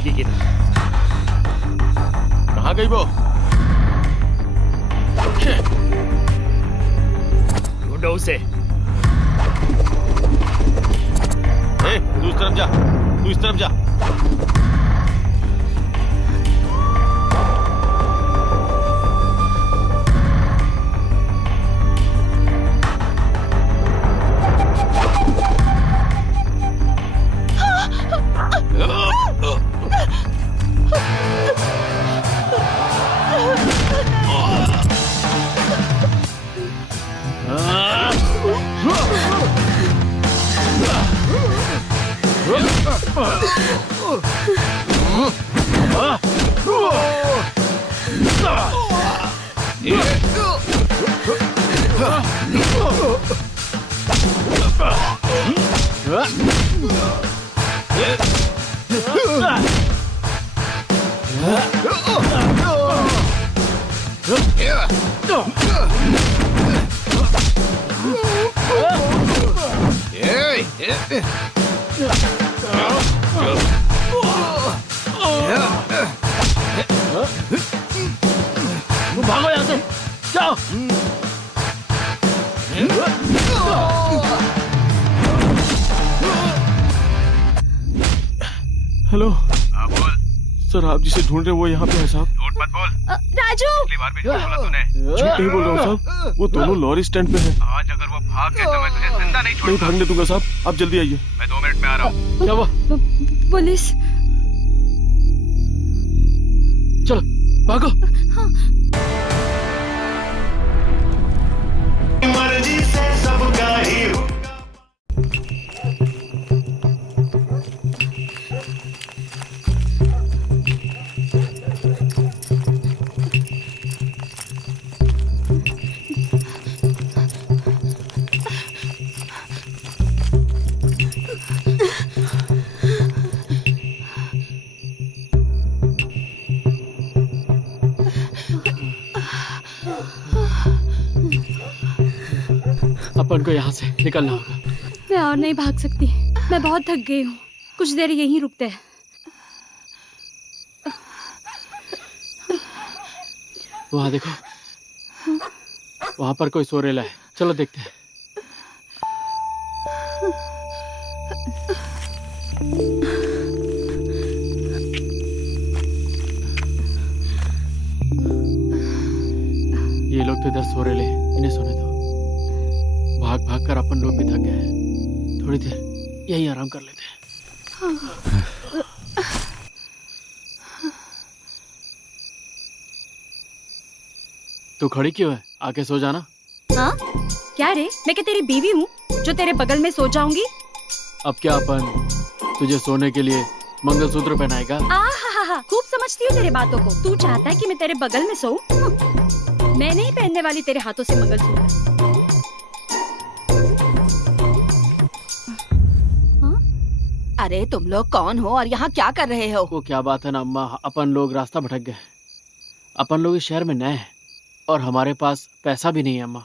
जाएगी कि नहीं। कहाँ गई वो? ढूंढो उसे। तू इस तरफ जा, तू इस तरफ जा। भागो यहाँ से, जाओ। हेलो। हाँ बोल। सर आप जिसे ढूंढ रहे हैं वो यहाँ पे है साहब। झूठ मत बोल। राजू, पिछली बार भी झूठ बोला तूने। झूठ नहीं बोल रहा हूँ साहब, वो दोनों लॉरी स्टैंड पे है। आज अगर वो भाग गए तो मैं तुझे जिंदा नहीं नहीं छोड़ूंगा। भागने दूंगा साहब, आप जल्दी आइए। मैं 2 मिनट में आ रहा हूँ। क्या हुआ? पुलिस। चलो भागो। मर्जी से सबका ही अपन को यहाँ से निकलना होगा। मैं और नहीं भाग सकती, मैं बहुत थक गई हूँ। कुछ देर यहीं रुकते हैं। वहाँ देखो, वहाँ पर कोई सो रेला है, चलो देखते हैं। ये लोग तो इधर सो रेले, इन्हें सोने दो। भाग भाग कर अपन लोग भी थक गए हैं, थोड़ी देर यही आराम कर लेते हैं। तू खड़ी क्यों है? आके सो जाना। हाँ? क्या रे, मैं क्या तेरी बीवी हूँ जो तेरे बगल में सो जाऊंगी? अब क्या अपन तुझे सोने के लिए मंगलसूत्र पहनाएगा? आहा, खूब समझती हूँ तेरे बातों को। तू चाहता है कि मैं तेरे बगल में सोऊं? मैं नहीं पहनने वाली तेरे हाथों से मंगलसूत्र। अरे तुम लोग कौन हो और यहाँ क्या कर रहे हो? वो क्या बात है ना अम्मा, अपन लोग रास्ता भटक गए। अपन लोग इस शहर में नए हैं और हमारे पास पैसा भी नहीं है अम्मा।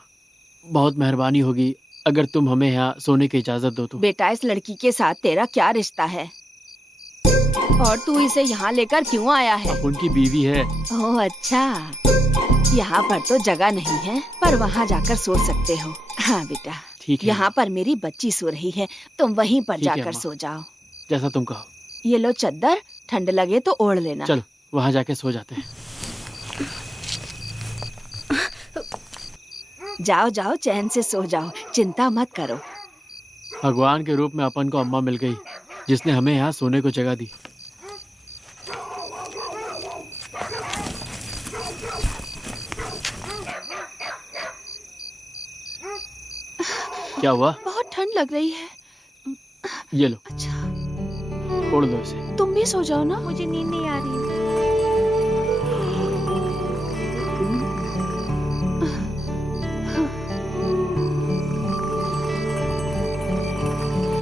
बहुत मेहरबानी होगी अगर तुम हमें यहाँ सोने की इजाजत दो तो। बेटा, इस लड़की के साथ तेरा क्या रिश्ता है और तू इसे यहाँ लेकर क्यों आया है? अब उनकी बीवी है। ओह अच्छा, यहाँ पर तो जगह नहीं है, पर वहाँ जाकर सो सकते हो। हाँ बेटा, ठीक है, यहाँ पर मेरी बच्ची सो रही है, तुम वहीं पर ठीक है, जाकर अम्मा। सो जाओ। जैसा तुम कहो। ये लो चद्दर, ठंड लगे तो ओढ़ लेना। चलो वहाँ जाके सो जाते हैं। जाओ जाओ, चैन से सो जाओ, चिंता मत करो। भगवान के रूप में अपन को अम्मा मिल गई जिसने हमें यहाँ सोने को जगह दी। क्या हुआ? बहुत ठंड लग रही है। ये लो, अच्छा, ओढ़ लो इसे। तुम भी सो जाओ ना। मुझे नींद नहीं आ रही।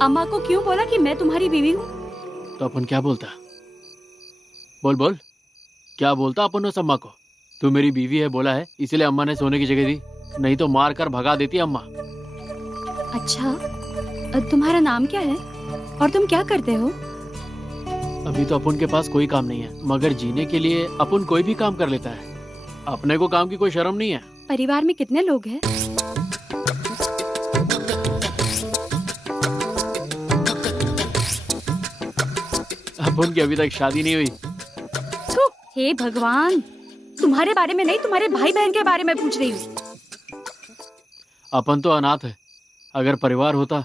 अम्मा को क्यों बोला कि मैं तुम्हारी बीवी हूँ? तो अपन क्या बोलता? बोल बोल, क्या बोलता अपन उस अम्मा को? तू मेरी बीवी है बोला है, इसीलिए अम्मा ने सोने की जगह दी, नहीं तो मार कर भगा देती अम्मा। अच्छा, तुम्हारा नाम क्या है और तुम क्या करते हो? अभी तो अपन के पास कोई काम नहीं है, मगर जीने के लिए अपन कोई भी काम कर लेता है। अपने को काम की कोई शर्म नहीं है। परिवार में कितने लोग हैं? अपन की अभी तक शादी नहीं हुई। थू, हे भगवान, तुम्हारे बारे में नहीं, तुम्हारे भाई बहन के बारे में पूछ रही हूँ। अपन तो अनाथ है। अगर परिवार होता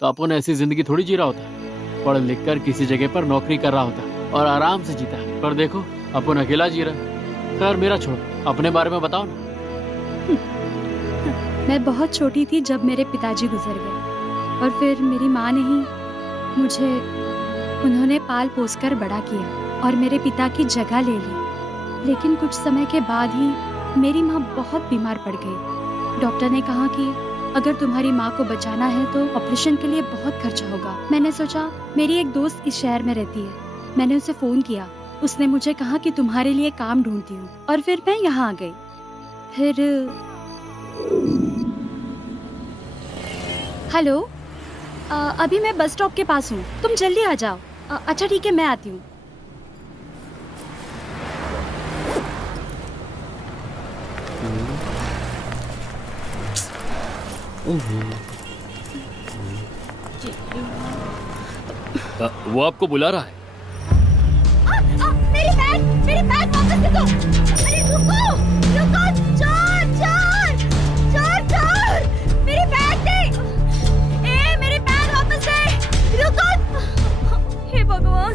तो अपन ऐसी जिंदगी थोड़ी जी रहा होता। पढ़ लिख कर किसी जगह पर नौकरी कर रहा होता और आराम से जीता। पर देखो अपन अकेला जी रहा। खैर मेरा छोड़ो, अपने बारे में बताओ ना। मैं बहुत छोटी थी जब मेरे पिताजी गुजर गए और फिर मेरी माँ ने ही मुझे, उन्होंने पाल पोस कर बड़ा किया और मेरे पिता की जगह ले ली। लेकिन कुछ समय के बाद ही मेरी माँ बहुत बीमार पड़ गई। डॉक्टर ने कहा कि अगर तुम्हारी माँ को बचाना है तो ऑपरेशन के लिए बहुत खर्चा होगा। मैंने सोचा, मेरी एक दोस्त इस शहर में रहती है। मैंने उसे फोन किया। उसने मुझे कहा कि तुम्हारे लिए काम ढूंढती हूँ और फिर मैं यहाँ आ गई। फिर हेलो, अभी मैं बस स्टॉप के पास हूँ, तुम जल्दी आ जाओ। अच्छा ठीक है, मैं आती हूँ। वो आपको बुला रहा है। मेरी बैग वापस दे दो। अरे रुको, रुको, चोर, चोर, चोर, चोर, मेरी बैग दे। ए, मेरी बैग वापस दे। रुको। हे भगवान।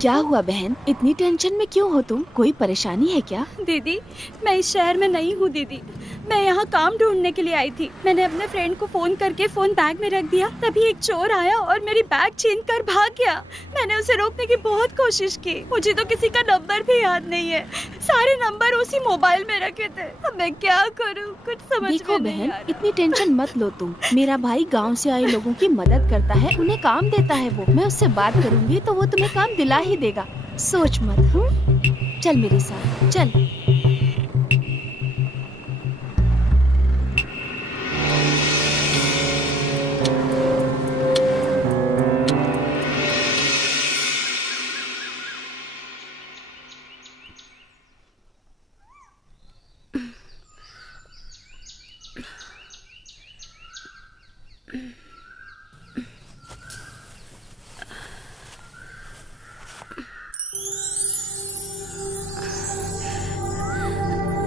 क्या हुआ बहन, इतनी टेंशन में क्यों हो तुम? कोई परेशानी है क्या? दीदी, मैं इस शहर में नई हूँ दीदी। मैं यहाँ काम ढूंढने के लिए आई थी। मैंने अपने फ्रेंड को फोन करके फोन बैग में रख दिया। तभी एक चोर आया और मेरी बैग छीन कर भाग गया। मैंने उसे रोकने की बहुत कोशिश की। मुझे तो किसी का नंबर भी याद नहीं है। सारे नंबर उसी मोबाइल में रखे थे। अब मैं क्या करूँ, कुछ समझ देखो में नहीं बहन, आ रहा। इतनी टेंशन मत लो तुम। मेरा भाई गांव से आए लोगों की मदद करता है, उन्हें काम देता है वो। मैं उससे बात करूंगी तो वो तुम्हें काम दिला ही देगा। सोच मत। चल मेरे साथ, चल।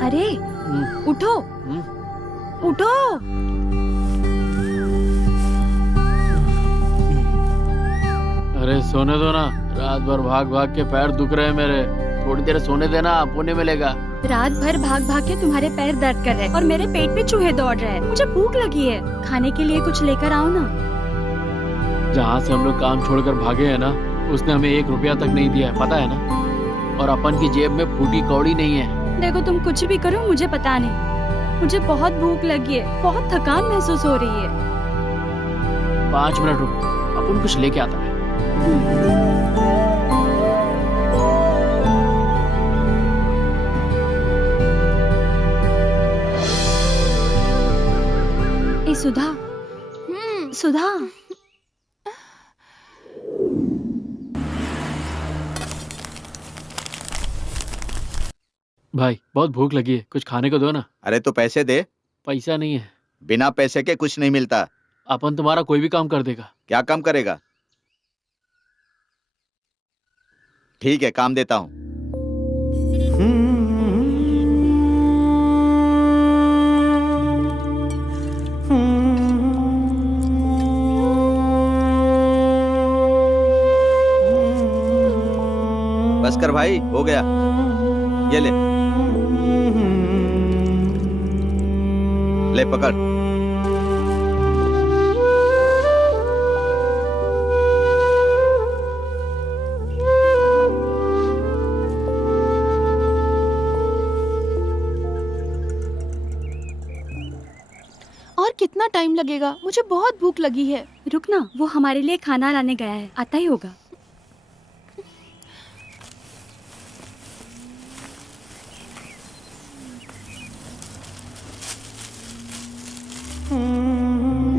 अरे उठो, उठो। अरे सोने दो ना, रात भर भाग भाग के पैर दुख रहे हैं मेरे। थोड़ी देर सोने देना, पुण्य मिलेगा। रात भर भाग भाग के तुम्हारे पैर दर्द कर रहे हैं और मेरे पेट में चूहे दौड़ रहे हैं। मुझे भूख लगी है, खाने के लिए कुछ लेकर आओ ना। जहाँ से हम लोग काम छोड़कर भागे हैं ना, उसने हमें 1 रुपया तक नहीं दिया है, पता है ना। और अपन की जेब में फूटी कौड़ी नहीं है। देखो, तुम कुछ भी करो, मुझे पता नहीं। मुझे बहुत भूख लगी है, बहुत थकान महसूस हो रही है। 5 मिनट रुको, अपन कुछ लेके आता है। ए सुधा, सुधा, भाई बहुत भूख लगी है, कुछ खाने को दो ना। अरे तो पैसे दे। पैसा नहीं है। बिना पैसे के कुछ नहीं मिलता। अपन तुम्हारा कोई भी काम कर देगा। क्या काम करेगा? ठीक है, काम देता हूँ। बस कर भाई, हो गया। ये ले, ले पकड़। कितना टाइम लगेगा? मुझे बहुत भूख लगी है। रुक ना, वो हमारे लिए खाना लाने गया है, आता ही होगा।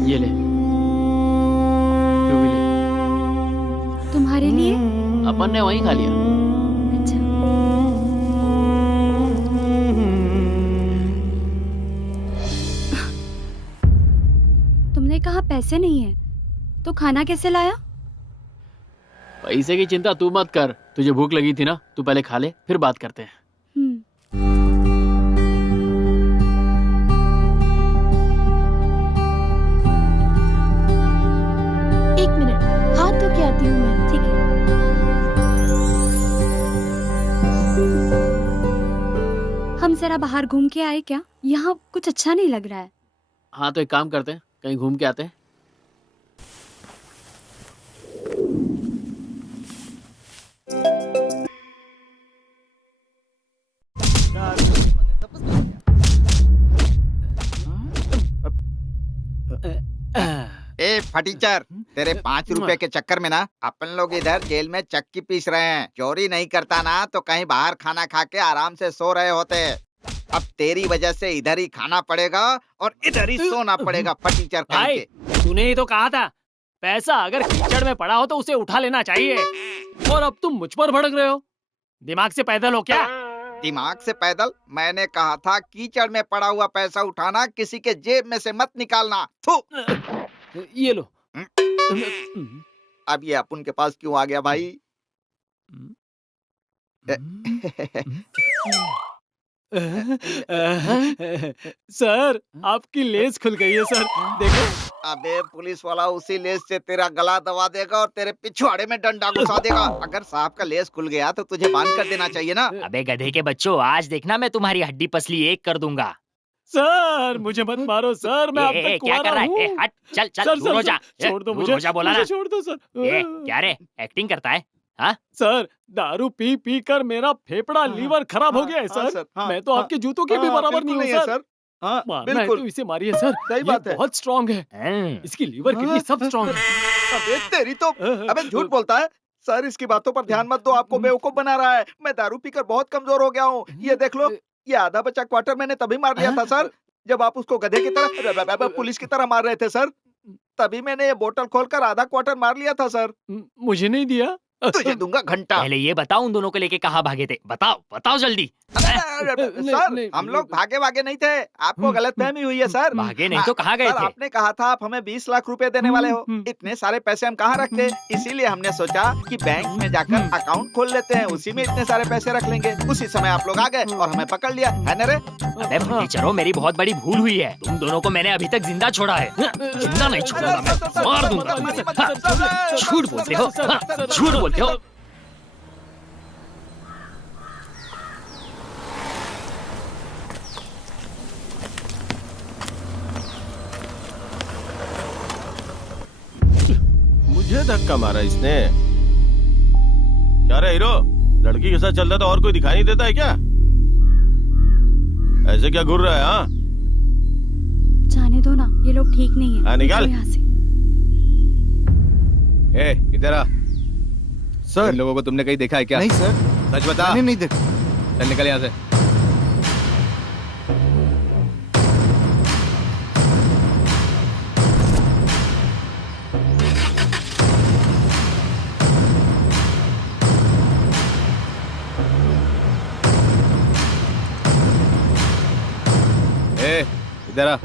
ये ले, तू भी ले। तुम्हारे लिए? अपन ने वहीं खा लिया। अच्छा। तुमने कहा पैसे नहीं है, तो खाना कैसे लाया? पैसे की चिंता तू मत कर, तुझे भूख लगी थी ना, तू पहले खा ले, फिर बात करते हैं। एक मिनट, हाथ धो के आती हूँ मैं। ठीक है। हम जरा बाहर घूम के आए क्या? यहाँ कुछ अच्छा नहीं लग रहा है। हाँ तो एक काम करते हैं, कहीं घूम के आते हैं। ए फटीचर, तेरे 5 रुपए के चक्कर में ना अपन लोग इधर जेल में चक्की पीस रहे हैं। चोरी नहीं करता ना तो कहीं बाहर खाना खा के आराम से सो रहे होते। अब तेरी वजह से इधर ही खाना पड़ेगा और इधर ही सोना पड़ेगा फटीचर कहीं भाई, के। तूने ही तो कहा था पैसा अगर कीचड़ में पड़ा हो तो उसे उठा लेना चाहिए, और अब तुम मुझ पर भड़क रहे हो। दिमाग से पैदल हो क्या? दिमाग से पैदल? मैंने कहा था कीचड़ में पड़ा हुआ पैसा उठाना किसी के जेब में से मत निकालना। थू। ये लो। अब ये अपन के पास क्यों आ गया भाई? सर, आपकी लेस खुल गई है सर, देखो। अबे पुलिस वाला उसी लेस से तेरा गला दबा देगा और तेरे पिछवाड़े में डंडा घुसा देगा। अगर साहब का लेस खुल गया तो तुझे बांध कर देना चाहिए ना। अबे गधे के बच्चों, आज देखना मैं तुम्हारी हड्डी पसली एक कर दूंगा। सर मुझे मत मारो सर, मैं अब तक क्या कर कुंवारा रहा है? हूँ। हट, चल चल, सर, दूर सर, हो जा। छोड़ दो दूर मुझे, हो जा, बोला ना। छोड़ दो सर। क्या रे, एक्टिंग करता है? हाँ सर, दारू पी पी कर मेरा फेफड़ा लीवर खराब हो गया है सर। मैं तो आपके जूतों के भी बराबर नहीं हूँ सर। हाँ, मारना है तो इसे मारिए सर, सही बात है। बहुत स्ट्रांग है, इसकी लीवर किडनी सब स्ट्रांग है। अबे तेरी तो, अबे झूठ बोलता है सर। इसकी बातों पर ध्यान मत दो, आपको बेवकूफ बना रहा है। मैं दारू पीकर बहुत कमजोर हो गया हूँ। ये देख लो, ये आधा बचा क्वार्टर मैंने तभी मार लिया था सर, जब आप उसको गधे की तरह पुलिस की तरह मार रहे थे सर। तभी मैंने ये बोतल खोलकर आधा क्वार्टर मार लिया था सर। मुझे नहीं दिया। तुझे दूंगा घंटा। पहले ये बताओ, उन दोनों को लेके कहाँ भागे थे? बताओ बताओ जल्दी। सर हम लोग भागे भागे नहीं थे, आपको गलत फहमी हुई है सर। भागे नहीं तो कहाँ गए सर, थे? आपने कहा था आप हमें 20 लाख रुपए देने वाले हो। इतने सारे पैसे हम कहाँ रखते, इसीलिए हमने सोचा कि बैंक में जाकर अकाउंट खोल लेते हैं, उसी में इतने सारे पैसे रख लेंगे। उसी समय आप लोग आ गए और हमें पकड़ लिया, है ना रे? अबे टीचरों, मेरी बहुत बड़ी भूल हुई है। तुम दोनों को मैंने अभी तक जिंदा छोड़ा है, जिंदा नहीं छोड़ूंगा मैं, मार दूंगा। झूठ बोलते हो, झूठ बोलते हो। मुझे धक्का मारा इसने। क्या रे हीरो, लड़की के साथ चल रहा था और कोई दिखाई नहीं देता है क्या? ऐसे क्या घूर रहा है? हाँ जाने दो ना, ये लोग ठीक नहीं है। हाँ, निकाल। यहाँ से। ए, इधर आ। सर, इन लोगों को तुमने कहीं देखा है क्या? नहीं सर, सच बता। मैंने नहीं देखा। चल निकल यहाँ से। ए, इधर आ।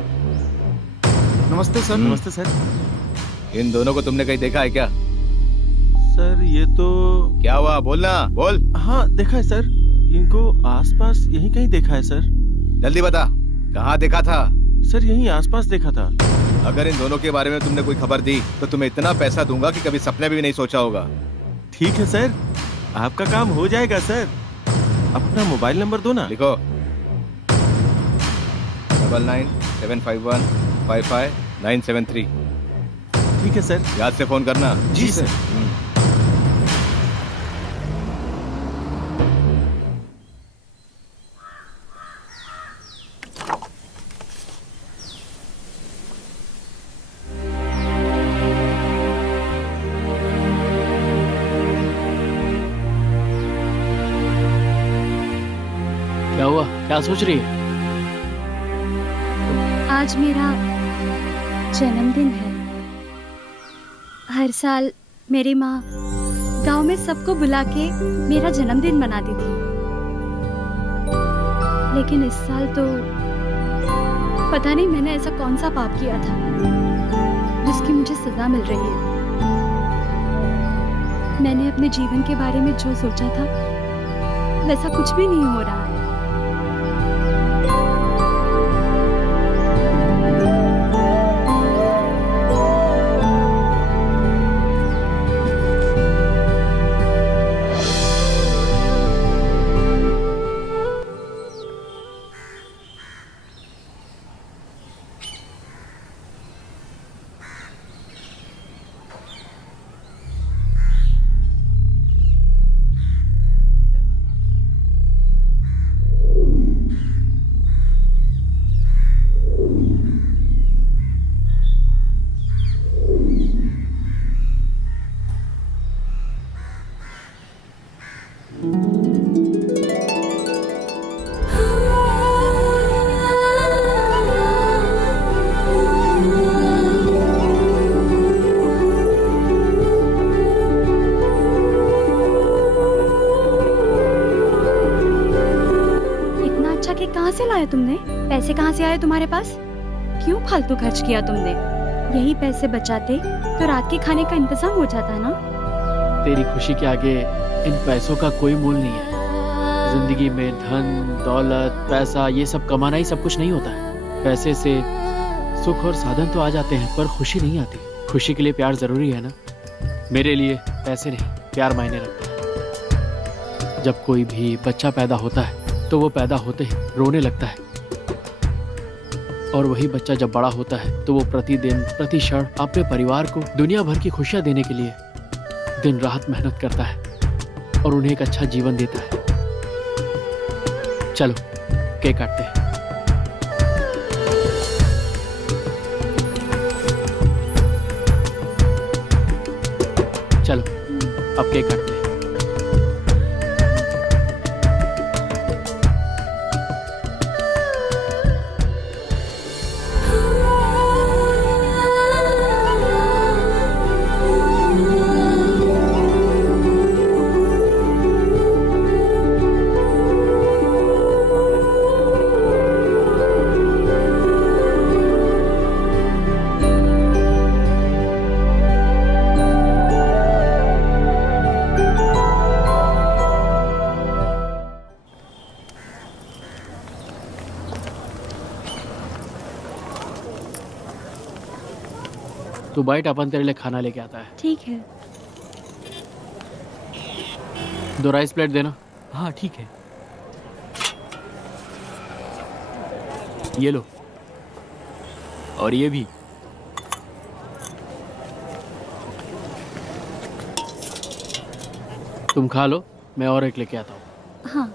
नमस्ते सर। नमस्ते सर। इन दोनों को तुमने कहीं देखा है क्या? सर ये तो क्या हुआ, बोलना, बोल। हाँ देखा है सर, इनको आसपास यहीं कहीं देखा है सर। जल्दी बता, कहाँ देखा था? सर यहीं आसपास देखा था। अगर इन दोनों के बारे में तुमने कोई खबर दी तो तुम्हें इतना पैसा दूंगा कि कभी सपने में भी नहीं सोचा होगा। ठीक है सर, आपका काम हो जाएगा सर। अपना मोबाइल नंबर दो ना। लिखो 9975155973। ठीक है सर। याद से फोन करना। जी सर। क्या सोच रही है? आज मेरा जन्मदिन है। हर साल मेरी माँ गांव में सबको बुला के मेरा जन्मदिन मनाती थी, लेकिन इस साल तो पता नहीं मैंने ऐसा कौन सा पाप किया था जिसकी मुझे सजा मिल रही है। मैंने अपने जीवन के बारे में जो सोचा था वैसा कुछ भी नहीं हो रहा है। कहाँ से लाया तुमने? पैसे कहाँ से आए तुम्हारे पास? क्यों फालतू खर्च किया तुमने? यही पैसे बचाते तो रात के खाने का इंतजाम हो जाता ना। तेरी खुशी के आगे इन पैसों का कोई मूल नहीं है। जिंदगी में धन, दौलत, पैसा ये सब कमाना ही सब कुछ नहीं होता है। पैसे से सुख और साधन तो आ जाते हैं पर खुशी नहीं आती। खुशी के लिए प्यार जरूरी है ना। मेरे लिए पैसे नहीं प्यार मायने रखता है। जब कोई भी बच्चा पैदा होता है तो वो पैदा होते ही रोने लगता है, और वही बच्चा जब बड़ा होता है तो वो प्रतिदिन प्रति क्षण अपने परिवार को दुनिया भर की खुशियां देने के लिए दिन रात मेहनत करता है और उन्हें एक अच्छा जीवन देता है। चलो केक काटते हैं। चलो अब केक काटते हैं। तू बैठ, अपन तेरे लिए खाना लेके आता है। ठीक है। 2 राइस प्लेट देना। हाँ ठीक है। ये लो। और ये भी। तुम खा लो, मैं और एक लेके आता हूँ। हाँ।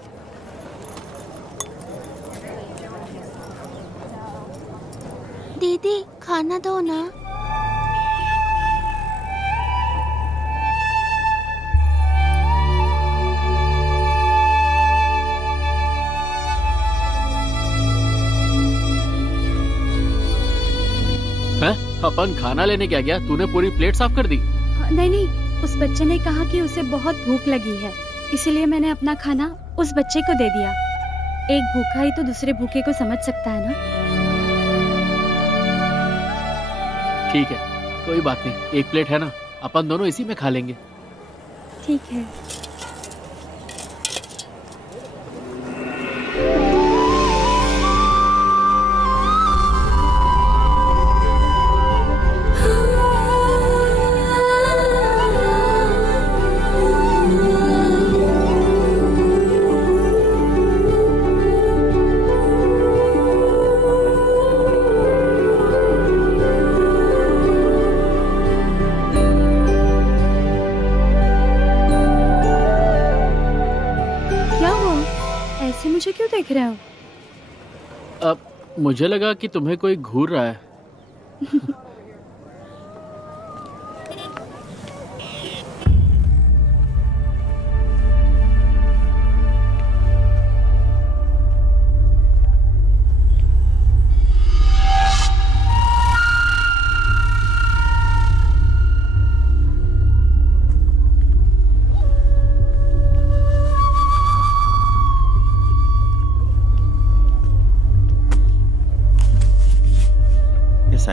दीदी खाना दो ना। अपन खाना लेने क्या गया? तूने पूरी प्लेट साफ कर दी? नहीं नहीं, उस बच्चे ने कहा कि उसे बहुत भूख लगी है, इसीलिए मैंने अपना खाना उस बच्चे को दे दिया। एक भूखा ही तो दूसरे भूखे को समझ सकता है ना। ठीक है, कोई बात नहीं। 1 प्लेट है ना, अपन दोनों इसी में खा लेंगे। ठीक है। मुझे क्यों देख रहे हो? अब मुझे लगा कि तुम्हें कोई घूर रहा है।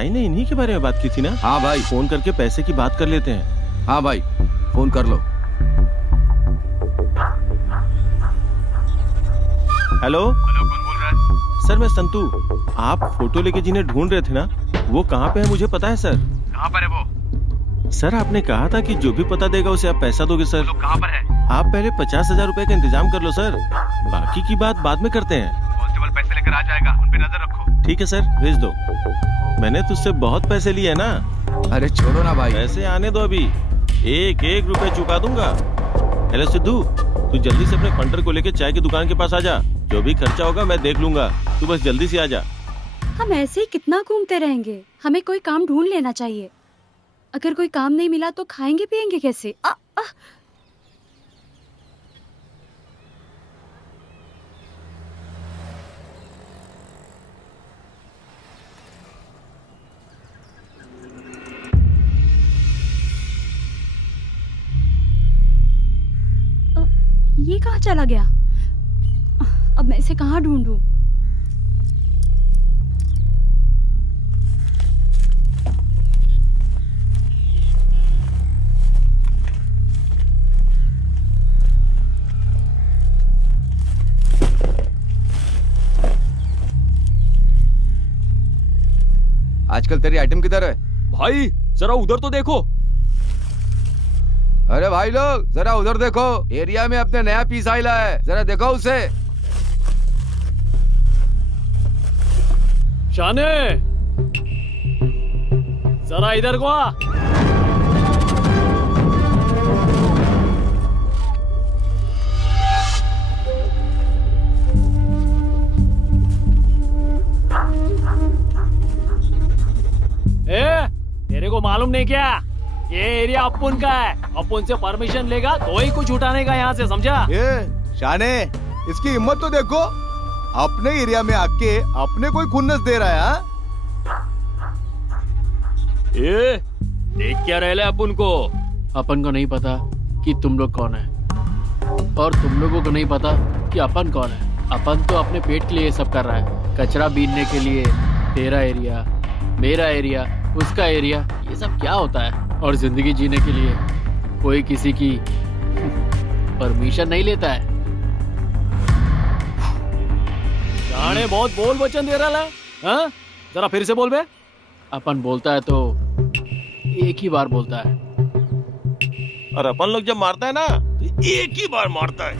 साई ने इन्हीं के बारे में बात की थी ना? हाँ भाई। फोन करके पैसे की बात कर लेते हैं। हाँ भाई, फोन कर लो। हेलो, हेलो, कौन बोल रहा है? सर मैं संतू। आप फोटो लेके जिन्हें ढूंढ रहे थे ना, वो कहाँ पे है मुझे पता है सर। कहाँ पर है वो? सर आपने कहा था कि जो भी पता देगा उसे आप पैसा दोगे सर। लोग कहाँ पर है? आप पहले 50,000 रुपए का इंतजाम कर लो सर, बाकी की बात बाद में करते हैं। कांस्टेबल पैसे लेकर आ जाएगा, उन पे नजर रखो। ठीक है सर, भेज दो। मैंने तुझसे बहुत पैसे लिए ना। अरे छोड़ो ना भाई। पैसे आने दो, अभी एक एक रुपए चुका दूंगा। हेलो सिद्धू, तू जल्दी से अपने फंडर को लेके चाय की दुकान के पास आ जा। जो भी खर्चा होगा मैं देख लूंगा, तू बस जल्दी से आ जा। हम ऐसे ही कितना घूमते रहेंगे? हमें कोई काम ढूंढ लेना चाहिए। अगर कोई काम नहीं मिला तो खाएंगे पिएंगे कैसे? ये कहाँ चला गया? अब मैं इसे कहाँ ढूंढूं? आजकल तेरी आइटम किधर है? भाई जरा उधर तो देखो। अरे भाई लोग जरा उधर देखो, एरिया में अपने नया पीस आइला है, जरा देखो उसे। शाने, जरा इधर को आ। तेरे को मालूम नहीं क्या? ये एरिया अपुन का है। अपुन से परमिशन लेगा तो ही कुछ उठाने का यहाँ से, समझा? ये शाने, इसकी हिम्मत तो देखो, अपने एरिया में आके अपने कोई खुन्नस दे रहा है। ये देख क्या रहे अपुन को? अपन को नहीं पता कि तुम लोग कौन है, और तुम लोगों को नहीं पता कि अपन कौन है। अपन तो अपने पेट के लिए ये सब कर रहा है। कचरा बीनने के लिए तेरा एरिया, मेरा एरिया, उसका एरिया, ये सब क्या होता है? और जिंदगी जीने के लिए कोई किसी की परमिशन नहीं लेता है। शाने बहुत बोल वचन दे रहा है। हाँ? जरा फिर से बोल बे। अपन बोलता है तो एक ही बार बोलता है, और अपन लोग जब मारता है ना तो एक ही बार मारता है।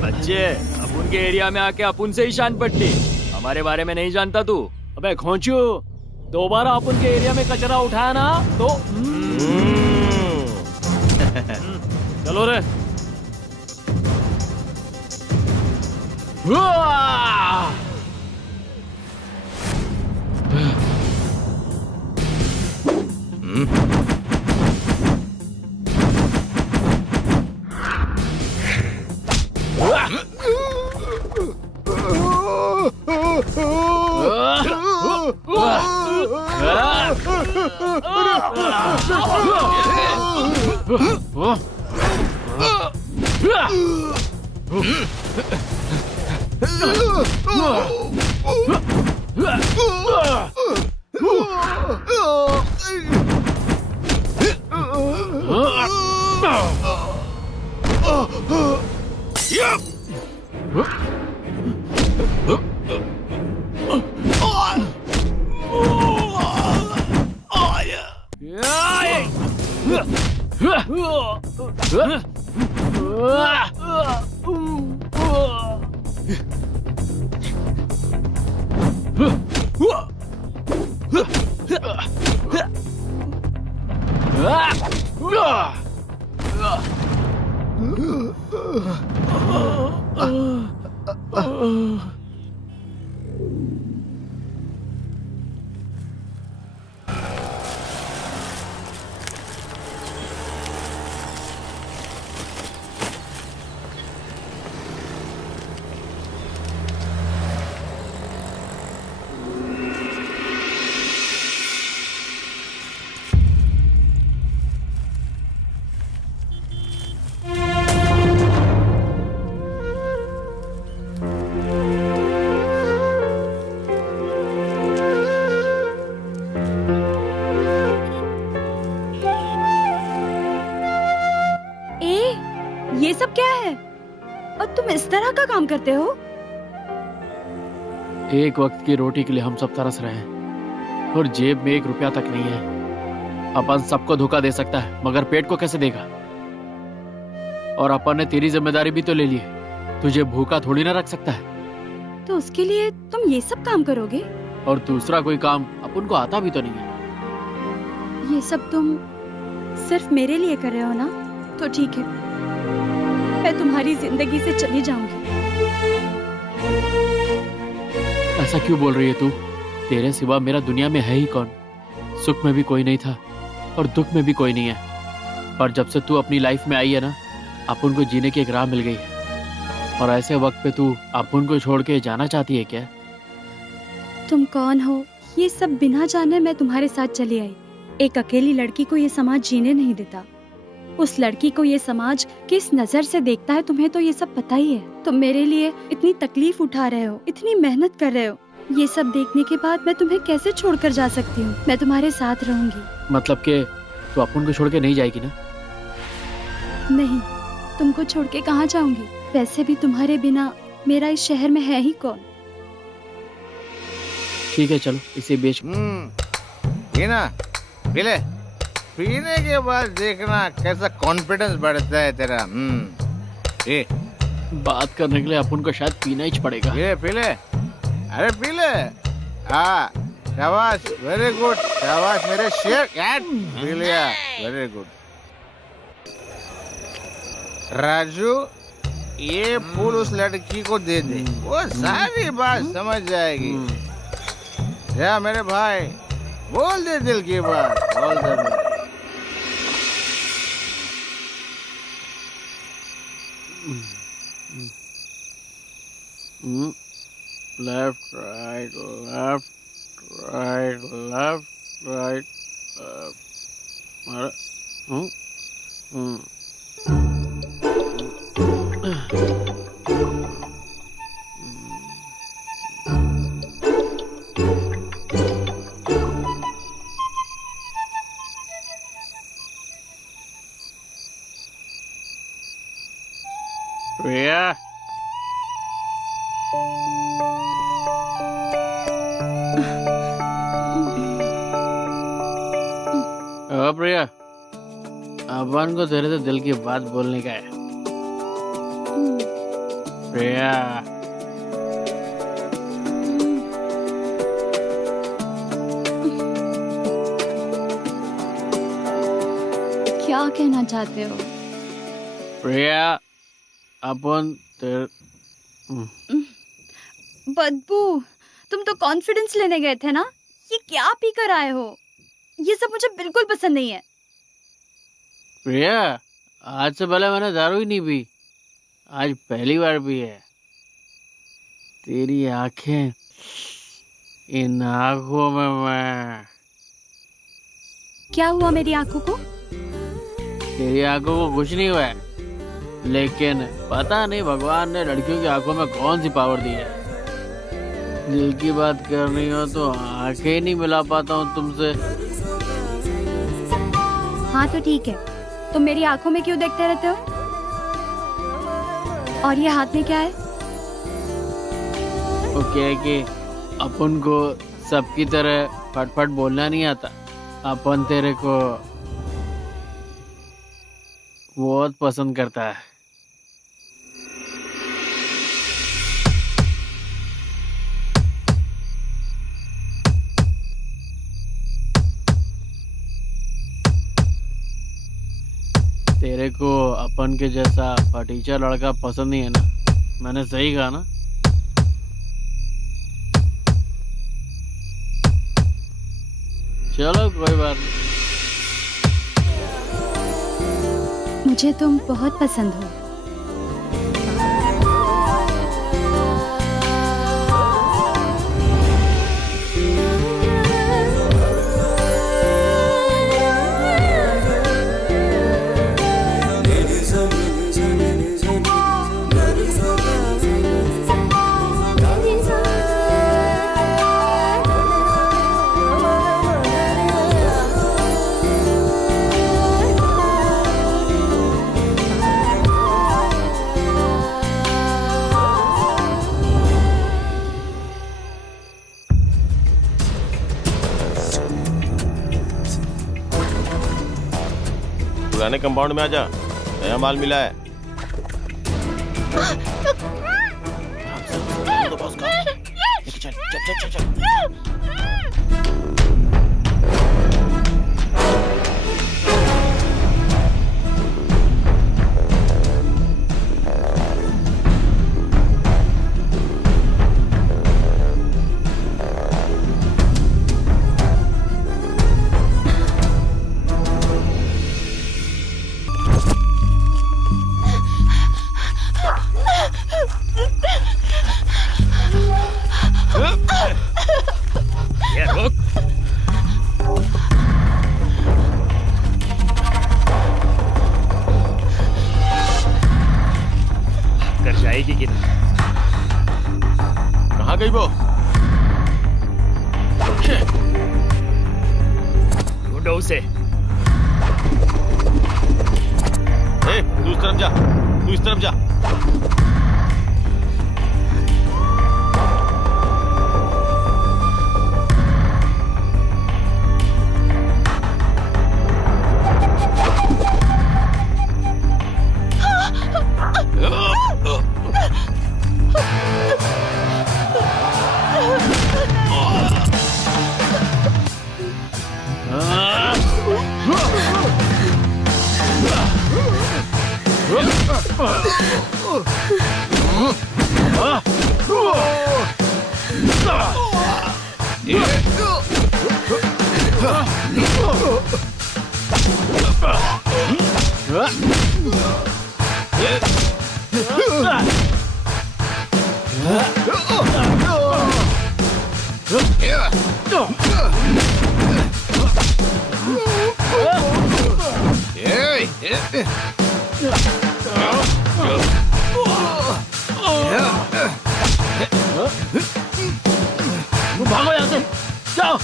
बच्चे, अपुन के एरिया में आके अपुन से ही शान पट्टी, हमारे बारे में नहीं जानता तू? अबे खोंचू, दोबारा अपन के एरिया में कचरा उठाया ना तो चलो रे। और तुम इस तरह का काम करते हो? एक वक्त की रोटी के लिए हम सब तरस रहे हैं और जेब में 1 रुपया तक नहीं है। अपन सबको धोखा दे सकता है मगर पेट को कैसे देगा? और अपन ने तेरी जिम्मेदारी भी तो ले ली है, तुझे भूखा थोड़ी ना रख सकता है। तो उसके लिए तुम ये सब काम करोगे? और दूसरा कोई काम अपन को आता भी तो नहीं है। ये सब तुम सिर्फ मेरे लिए कर रहे हो ना? तो ठीक है, मैं तुम्हारी जिंदगी से चली जाऊंगी। ऐसा क्यों बोल रही है तू? तेरे सिवा मेरा दुनिया में है ही कौन? सुख में भी कोई नहीं था और दुख में भी कोई नहीं है। पर जब से तू अपनी लाइफ में आई है ना, अपन को जीने की एक राह मिल गई है। और ऐसे वक्त पे तू अपन को छोड़ के जाना चाहती है क्या? तुम कौन हो ये सब बिना जाने मैं तुम्हारे साथ चली आई। एक अकेली लड़की को ये समाज जीने नहीं देता। उस लड़की को ये समाज किस नजर से देखता है तुम्हें तो ये सब पता ही है। तुम मेरे लिए इतनी तकलीफ उठा रहे हो, इतनी मेहनत कर रहे हो। ये सब देखने के बाद मैं तुम्हें कैसे छोड़कर जा सकती हूँ? मैं तुम्हारे साथ रहूंगी। मतलब के तू अपन को छोड़ के नहीं जाएगी ना? नहीं, तुमको छोड़ के कहाँ जाऊंगी? वैसे भी तुम्हारे बिना मेरा इस शहर में है ही कौन। ठीक है चलो इसे बेच। पीना पी ले। पीने के बाद देखना कैसा कॉन्फिडेंस बढ़ता है तेरा। ए बात करने के लिए अपन को शायद पीना ही पड़ेगा। पी ले। अरे पी ले। हाँ शाबाश, वेरी गुड, शाबाश मेरे शेर। कैट पी लिया, वेरी गुड। राजू ये फूल उस लड़की को दे दे, वो सारी बात समझ जाएगी। या मेरे भाई बोल दे दिल की बात, बोल दे। Left right left right left right. Priya ओ प्रिया, अपन को तेरे से दिल की बात बोलने का है। प्रिया क्या कहना चाहते हो? प्रिया अपन बदबू, तुम तो कॉन्फिडेंस लेने गए थे ना? ये क्या पी कर आए हो? ये सब मुझे बिल्कुल पसंद नहीं है। प्रिया आज से पहले मैंने दारू ही नहीं पी, आज पहली बार पी है। तेरी आंखें, इन आंखों में मैं। क्या हुआ मेरी आंखों को? तेरी आंखों को कुछ नहीं हुआ है, लेकिन पता नहीं भगवान ने लड़कियों की आंखों में कौन सी पावर दी है। दिल की बात करनी हो तो आंखें नहीं मिला पाता हूँ तुमसे। हाँ तो ठीक है, तुम मेरी आंखों में क्यों देखते रहते हो? और ये हाथ में क्या है? वो क्या है कि अपन को सबकी तरह फटफट बोलना नहीं आता। अपन तेरे को बहुत पसंद करता है। तेरे को अपन के जैसा फटीचा लड़का पसंद नहीं है ना? मैंने सही कहा ना? चलो कोई बात नहीं। मुझे तुम बहुत पसंद हो। पुराने कंपाउंड में आजा, नया माल मिला है। चल चल चल चल कहाँ गई वो? ढूंढो उसे। तू इस तरफ जा, तू इस तरफ जा। भागो यहाँ से, जाओ।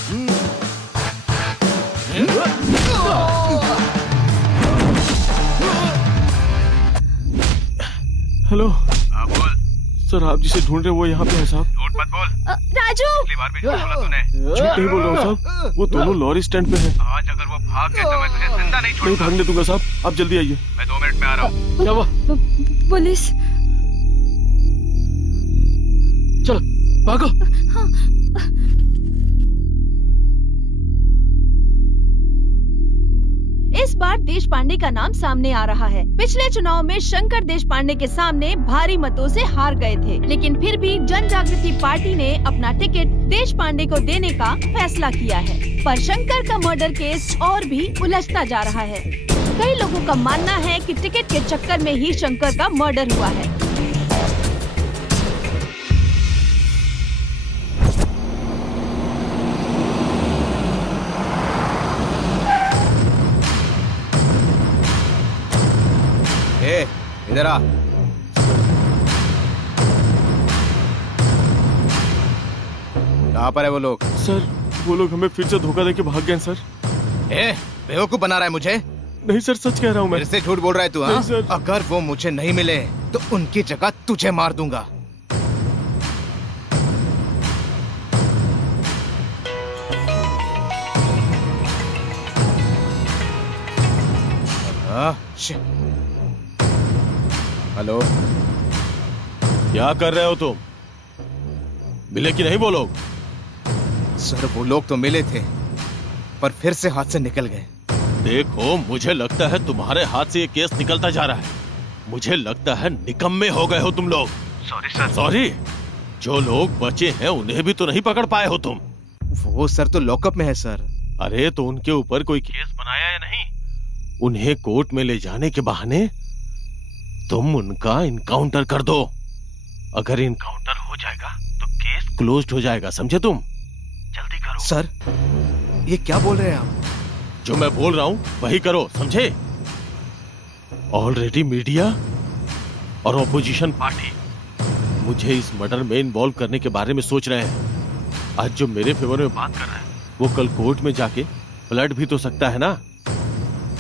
हेलो बोल। सर, आप जिसे ढूंढ रहे हैं वो यहाँ पे है साहब। झूठ मत बोल। राजू, पिछली बार भी झूठ बोला तूने। झूठ नहीं बोल रहा हूँ साहब, वो दोनों लॉरी स्टैंड पे है। आज अगर वो भाग गए तो मैं तुझे जिंदा नहीं नहीं छोड़ूंगा। भागने दूंगा साहब, आप जल्दी आइए। मैं 2 मिनट में आ रहा हूँ। क्या हुआ? पुलिस। चलो भागो। इस बार देश पांडे का नाम सामने आ रहा है। पिछले चुनाव में शंकर देश पांडे के सामने भारी मतों से हार गए थे, लेकिन फिर भी जन जागृति पार्टी ने अपना टिकट देश पांडे को देने का फैसला किया है। पर शंकर का मर्डर केस और भी उलझता जा रहा है। कई लोगों का मानना है कि टिकट के चक्कर में ही शंकर का मर्डर हुआ है। इधर आ। कहाँ पर है वो लोग? सर, वो लोग हमें फिर से धोखा देके भाग गए सर। बेवकूफ बना रहा है मुझे? नहीं सर, सच कह रहा हूँ मैं। मेरे से झूठ बोल रहा है तू? नहीं सर। अगर वो मुझे नहीं मिले तो उनकी जगह तुझे मार दूंगा। हेलो, क्या कर रहे हो तुम? मिले कि नहीं वो लोग? सर, वो लोग तो मिले थे पर फिर से हाथ से निकल गए। देखो, मुझे लगता है तुम्हारे हाथ से ये केस निकलता जा रहा है। मुझे लगता है निकम्मे हो गए हो तुम लोग। Sorry sir. सॉरी? जो लोग बचे हैं उन्हें भी तो नहीं पकड़ पाए हो तुम। वो सर तो लॉकअप में है सर। अरे तो उनके ऊपर कोई केस बनाया या नहीं? उन्हें कोर्ट में ले जाने के बहाने तुम उनका इनकाउंटर कर दो। अगर इनकाउंटर हो जाएगा तो केस क्लोज्ड हो जाएगा, समझे तुम? जल्दी करो। सर, ये क्या बोल रहे हैं आप? जो मैं बोल रहा हूं वही करो, समझे? ऑलरेडी मीडिया और ऑपोजिशन पार्टी मुझे इस मर्डर में इन्वॉल्व करने के बारे में सोच रहे हैं। आज जो मेरे फेवर में बात कर रहा है वो कल कोर्ट में जाके पलट भी तो सकता है ना।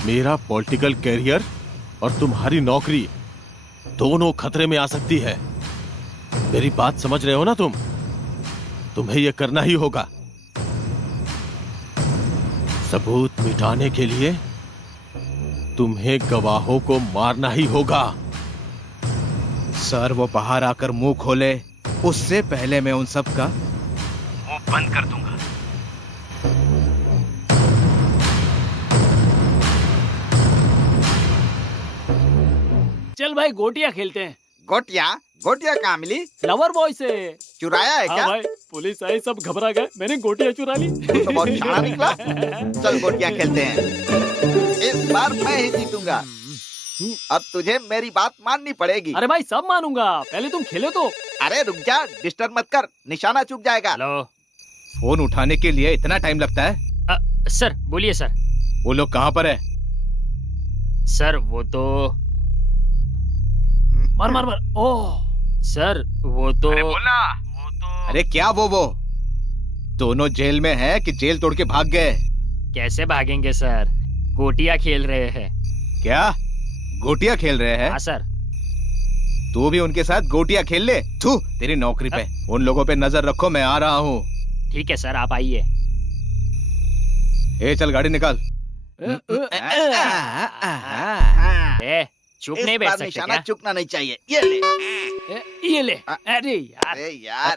मेरा पॉलिटिकल कैरियर और तुम्हारी नौकरी दोनों खतरे में आ सकती है। मेरी बात समझ रहे हो ना तुम? तुम्हें यह करना ही होगा। सबूत मिटाने के लिए तुम्हें गवाहों को मारना ही होगा। सर वो बाहर आकर मुंह खोले उससे पहले मैं उन सब का मुंह बंद कर दूंगा। चल भाई गोटियां खेलते हैं। गोटिया गोटिया कहाँ मिली? फ्लावर बॉय से। चुराया है हाँ क्या? भाई, पुलिस आई, सब घबरा गए, मैंने गोटियां चुरा ली। तू तो बहुत शाना निकला। चल गोटियां खेलते हैं, इस बार मैं ही जीतूंगा। अब तुझे मेरी बात माननी पड़ेगी। अरे भाई सब मानूंगा, पहले तुम खेलो तो। अरे रुक जा, डिस्टर्ब मत कर, निशाना चूक जाएगा। हेलो फोन उठाने के लिए इतना टाइम लगता है? सर बोलिए सर। वो लोग कहाँ पर है? सर वो तो मार मार मार। ओह सर वो तो अरे बोलना। वो तो अरे क्या वो दोनों जेल में हैं कि जेल तोड़ के भाग गए? कैसे भागेंगे सर, गोटियां खेल रहे हैं। क्या गोटियां खेल रहे हैं? हाँ सर। तू भी उनके साथ गोटियां खेल ले। थू तेरी नौकरी पे। उन लोगों पे नजर रखो, मैं आ रहा हूँ। ठीक है सर, आप आइए। ए चल गाड़ी निकाल। ए चुप इस नहीं बैठ बार सकते निशाना क्या? चूकना नहीं चाहिए। ये ले। ये ले। अरे यार। अरे यार।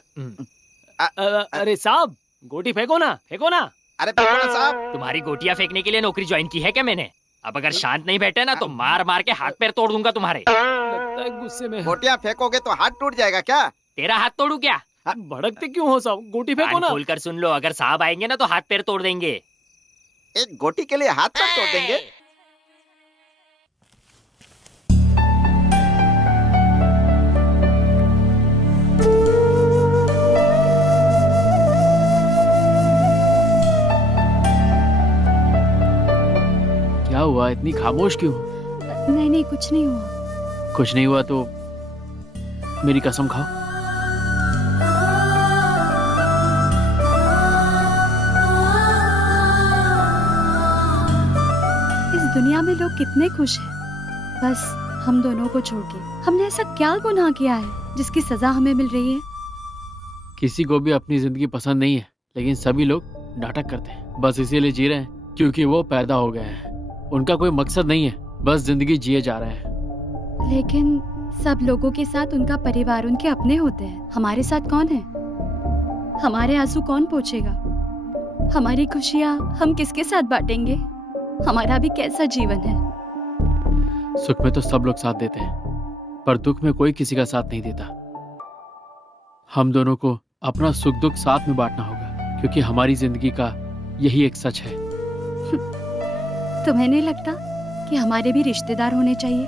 अरे साहब गोटी फेंको ना, फेंको ना। अरे पकड़ो साहब। तुम्हारी गोटियां फेंकने के लिए नौकरी ज्वाइन की है क्या मैंने? अब अगर शांत नहीं बैठे ना तो मार मार के हाथ पैर तोड़ दूंगा तुम्हारे। लगता है गुस्से में। गोटियां फेंकोगे तो हाथ टूट जाएगा क्या? तेरा हाथ तोड़ू क्या? भड़कते क्यों हो साहब, गोटी फेंको कान ना। खोल कर सुन लो, अगर साहब आएंगे ना तो हाथ पैर तोड़ देंगे। एक गोटी के लिए हाथ पर तोड़ देंगे? क्या हुआ, इतनी खामोश क्यों? नहीं नहीं, कुछ नहीं हुआ। कुछ नहीं हुआ तो मेरी कसम खाओ। इस दुनिया में लोग कितने खुश हैं, बस हम दोनों को छोड़ के। हमने ऐसा क्या गुनाह किया है जिसकी सजा हमें मिल रही है? किसी को भी अपनी जिंदगी पसंद नहीं है, लेकिन सभी लोग नाटक करते हैं। बस इसीलिए जी रहे हैं क्योंकि वो पैदा हो गए हैं। उनका कोई मकसद नहीं है, बस जिंदगी जिए जा रहे हैं। लेकिन सब लोगों के साथ उनका परिवार, उनके अपने होते हैं। हमारे साथ कौन है? हमारे आंसू कौन पोंछेगा? हमारी खुशियाँ हम किसके साथ बांटेंगे? हमारा भी कैसा जीवन है? सुख में तो सब लोग साथ देते हैं, पर दुख में कोई किसी का साथ नहीं देता। हम दोनों को अपना सुख दुख साथ में बांटना होगा, क्योंकि हमारी जिंदगी का यही एक सच है। तुम्हें नहीं लगता कि हमारे भी रिश्तेदार होने चाहिए?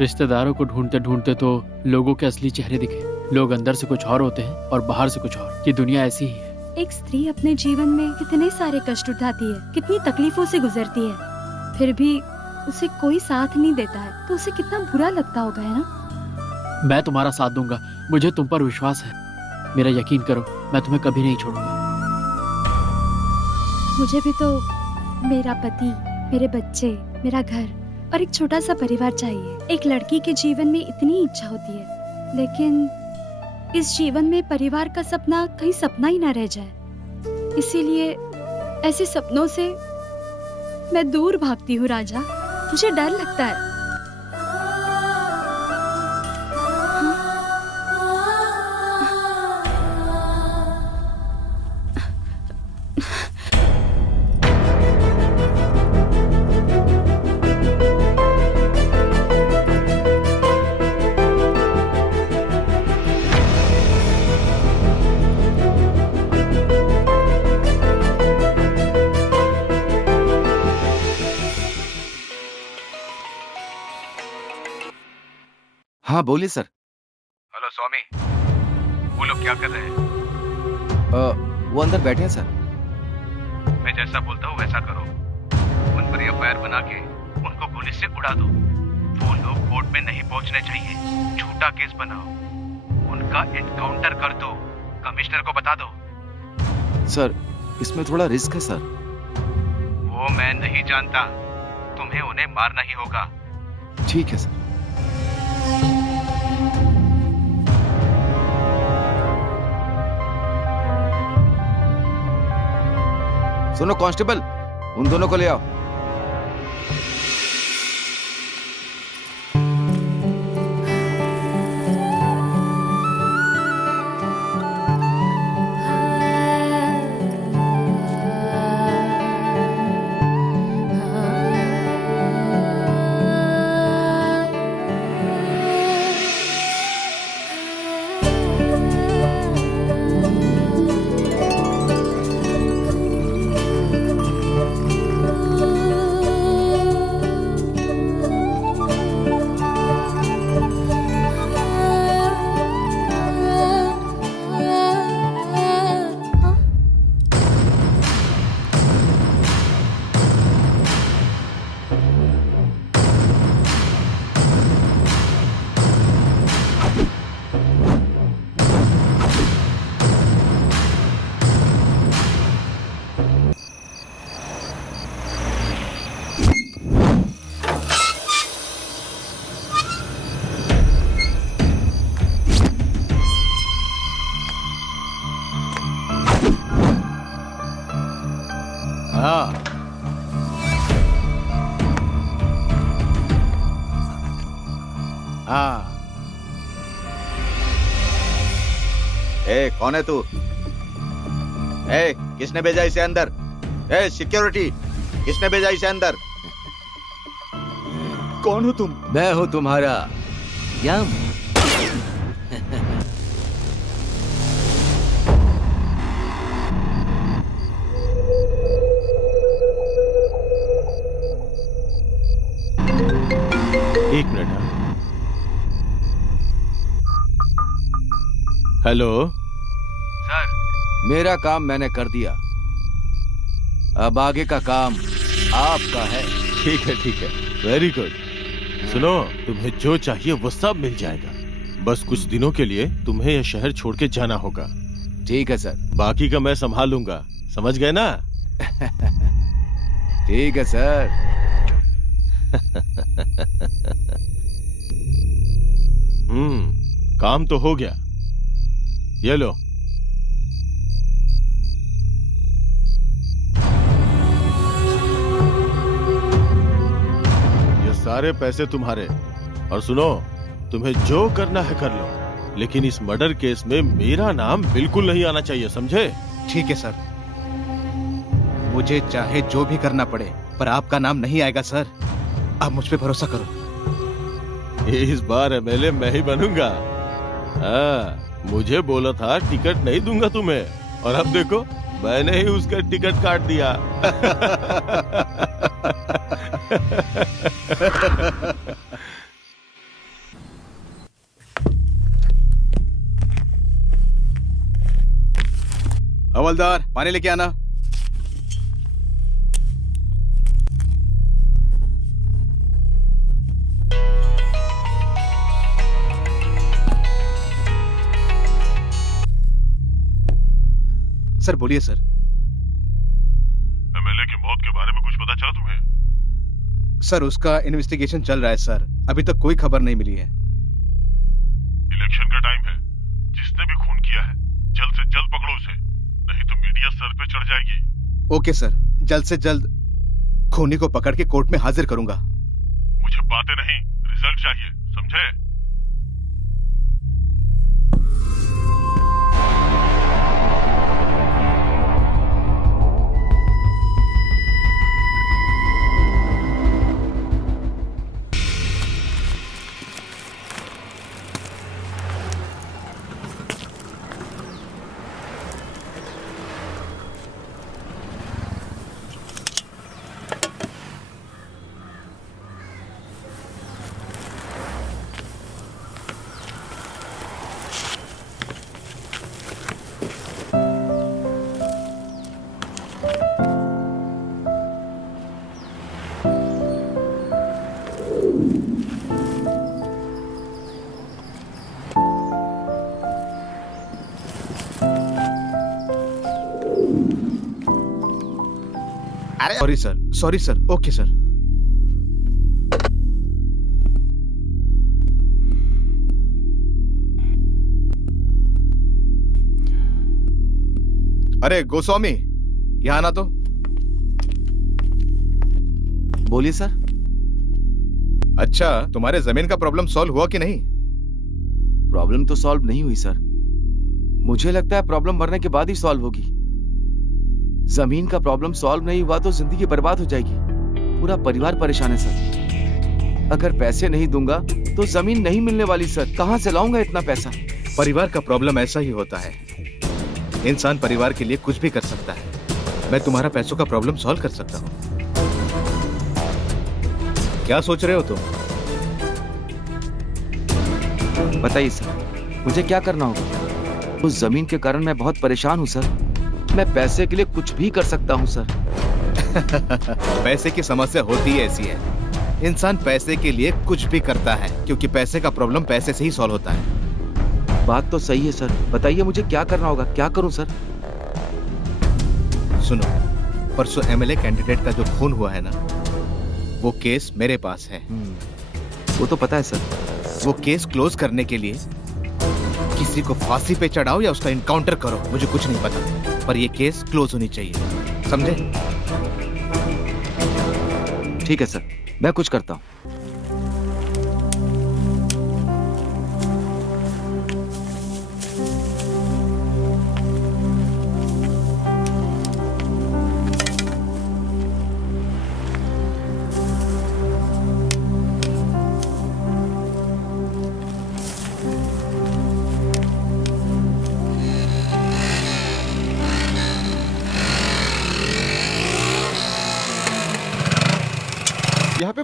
रिश्तेदारों को ढूंढते ढूंढते तो लोगों के असली चेहरे दिखे। लोग अंदर से कुछ और होते हैं और बाहर से कुछ और। ये दुनिया ऐसी ही है। एक स्त्री अपने जीवन में कितने सारे कष्ट उठाती है, कितनी तकलीफों से गुजरती है, फिर भी उसे कोई साथ नहीं देता है तो उसे कितना बुरा लगता होगा, है ना? मैं तुम्हारा साथ दूंगा, मुझे तुम पर विश्वास है। मेरा यकीन करो, मैं तुम्हें कभी नहीं छोड़ूंगा। मुझे भी तो मेरा पति, मेरे बच्चे, मेरा घर और एक छोटा सा परिवार चाहिए। एक लड़की के जीवन में इतनी इच्छा होती है, लेकिन इस जीवन में परिवार का सपना कहीं सपना ही ना रह जाए। इसीलिए ऐसे सपनों से मैं दूर भागती हूँ राजा। मुझे डर लगता है। हाँ बोलिए सर। हेलो स्वामी, वो लोग क्या कर रहे हैं? वो अंदर बैठे हैं सर। मैं जैसा बोलता हूँ वैसा करो। उन पर एफआईआर बना के उनको गोली से उड़ा दो। वो लोग कोर्ट में नहीं पहुंचने चाहिए। झूठा केस बनाओ, उनका एनकाउंटर कर दो, कमिश्नर को बता दो। सर इसमें थोड़ा रिस्क है सर। वो मैं नहीं जानता, तुम्हें उन्हें मारना ही होगा। ठीक है सर। सुनो कांस्टेबल, उन दोनों को ले आओ। ए, कौन है तू? ए, किसने भेजा इसे अंदर? ए, सिक्योरिटी, किसने भेजा इसे अंदर? कौन हो तुम? मैं हूँ तुम्हारा यम। एक मिनट। हेलो सर, मेरा काम मैंने कर दिया, अब आगे का काम आपका है। ठीक है, वेरी गुड। सुनो, तुम्हें जो चाहिए वो सब मिल जाएगा, बस कुछ दिनों के लिए तुम्हें यह शहर छोड़ के जाना होगा। ठीक है सर। बाकी का मैं संभाल लूंगा, समझ गए ना? ठीक है सर। काम तो हो गया, ये लो। ये सारे पैसे तुम्हारे। और सुनो, तुम्हें जो करना है कर लो, लेकिन इस मर्डर केस में मेरा नाम बिल्कुल नहीं आना चाहिए, समझे? ठीक है सर, मुझे चाहे जो भी करना पड़े, पर आपका नाम नहीं आएगा सर। आप मुझ पे भरोसा करो। इस बार एमएलए मैं ही बनूंगा। हाँ, मुझे बोला था टिकट नहीं दूंगा तुम्हें, और अब देखो मैंने ही उसका टिकट काट दिया। हवलदार, पानी लेके आना। सर बोलिए सर। एमएलए की मौत के बारे में कुछ पता चला तुम्हें? सर उसका इन्वेस्टिगेशन चल रहा है सर, अभी तक कोई खबर नहीं मिली है। इलेक्शन का टाइम है, जिसने भी खून किया है जल्द से जल्द पकड़ो उसे, नहीं तो मीडिया सर पे चढ़ जाएगी। ओके सर, जल्द से जल्द खूनी को पकड़ के कोर्ट में हाजिर करूंगा। मुझे बातें नहीं, रिजल्ट चाहिए, समझे? Sorry sir, okay sir. अरे गोस्वामी, यहाँ आना तो। बोलिए सर। अच्छा, तुम्हारे जमीन का प्रॉब्लम सॉल्व हुआ कि नहीं? प्रॉब्लम तो सॉल्व नहीं हुई सर, मुझे लगता है प्रॉब्लम मरने के बाद ही सॉल्व होगी। जमीन का प्रॉब्लम सॉल्व नहीं हुआ तो जिंदगी बर्बाद हो जाएगी, पूरा परिवार परेशान है सर। अगर पैसे नहीं दूंगा तो जमीन नहीं मिलने वाली सर, कहां से लाऊंगा इतना पैसा? परिवार का प्रॉब्लम ऐसा ही होता है, इंसान परिवार के लिए कुछ भी कर सकता है। मैं तुम्हारा पैसों का प्रॉब्लम सॉल्व कर सकता हूँ। क्या सोच रहे हो तुम? बताइए सर, मुझे क्या करना होगा? उस जमीन के कारण मैं बहुत परेशान हूँ सर, मैं पैसे के लिए कुछ भी कर सकता हूँ सर। पैसे की समस्या होती है ऐसी है, इंसान पैसे के लिए कुछ भी करता है, क्योंकि पैसे का प्रॉब्लम पैसे से ही सॉल्व होता है। बात तो सही है सर, बताइए मुझे क्या करना होगा, क्या करूं सर? सुनो, परसों एमएलए कैंडिडेट का जो खून हुआ है ना, वो केस मेरे पास है। वो तो पता है सर। वो केस क्लोज करने के लिए किसी को फांसी पे चढ़ाओ या उसका इनकाउंटर करो, मुझे कुछ नहीं पता, पर ये केस क्लोज होनी चाहिए, समझे? ठीक है सर, मैं कुछ करता हूँ।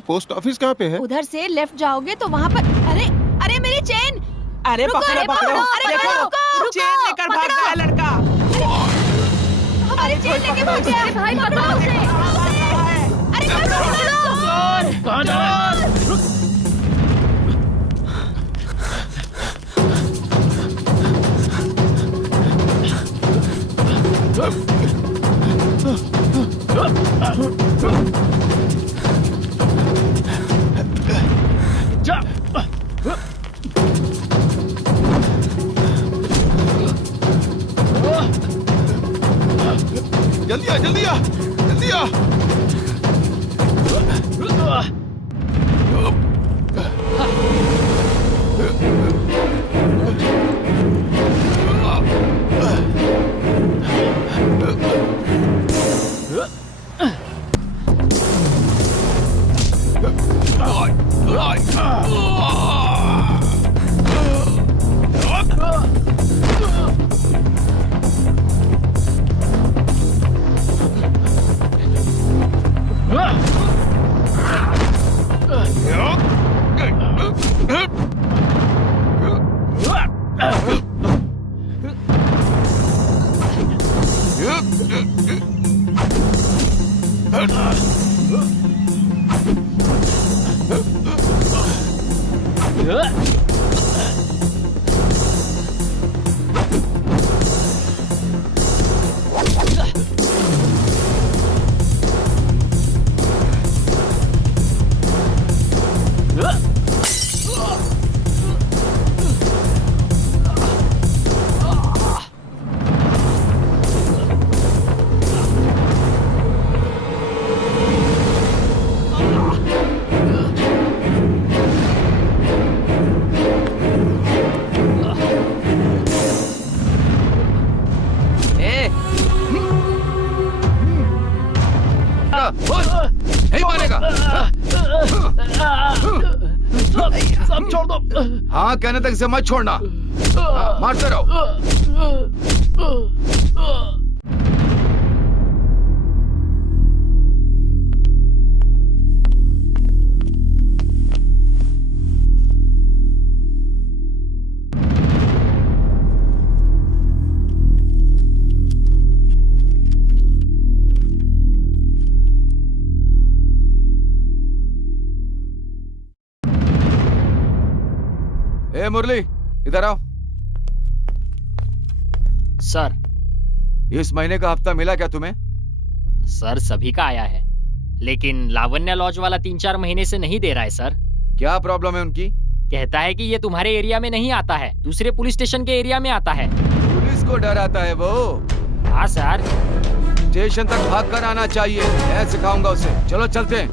पोस्ट ऑफिस कहाँ पे है? उधर से लेफ्ट जाओगे तो वहाँ पर अरे अरे मेरी चेन। अरे पकड़ो पकड़ो, देखो चेन लेकर भाग गया लड़का। अरे चेन लेके भाग गया। भाई पकड़ो उसे। अरे पकड़ो। कहाँ जा रहा है? जल्दी आ जल्दी आ जल्दी आ। नहीं मारेगा। सब छोड़ दो। हाँ कहने तक से मत छोड़ना। मारते रहो। ए मुरली इधर आओ। सर। इस महीने का हफ्ता मिला क्या तुम्हें? सर सभी का आया है, लेकिन लावण्या लॉज वाला 3-4 महीने से नहीं दे रहा है सर। क्या प्रॉब्लम है उनकी? कहता है कि ये तुम्हारे एरिया में नहीं आता है, दूसरे पुलिस स्टेशन के एरिया में आता है। पुलिस को डर आता है वो? हाँ सर। स्टेशन तक भाग कर आना चाहिए, मैं सिखाऊंगा उसे। चलो चलते हैं।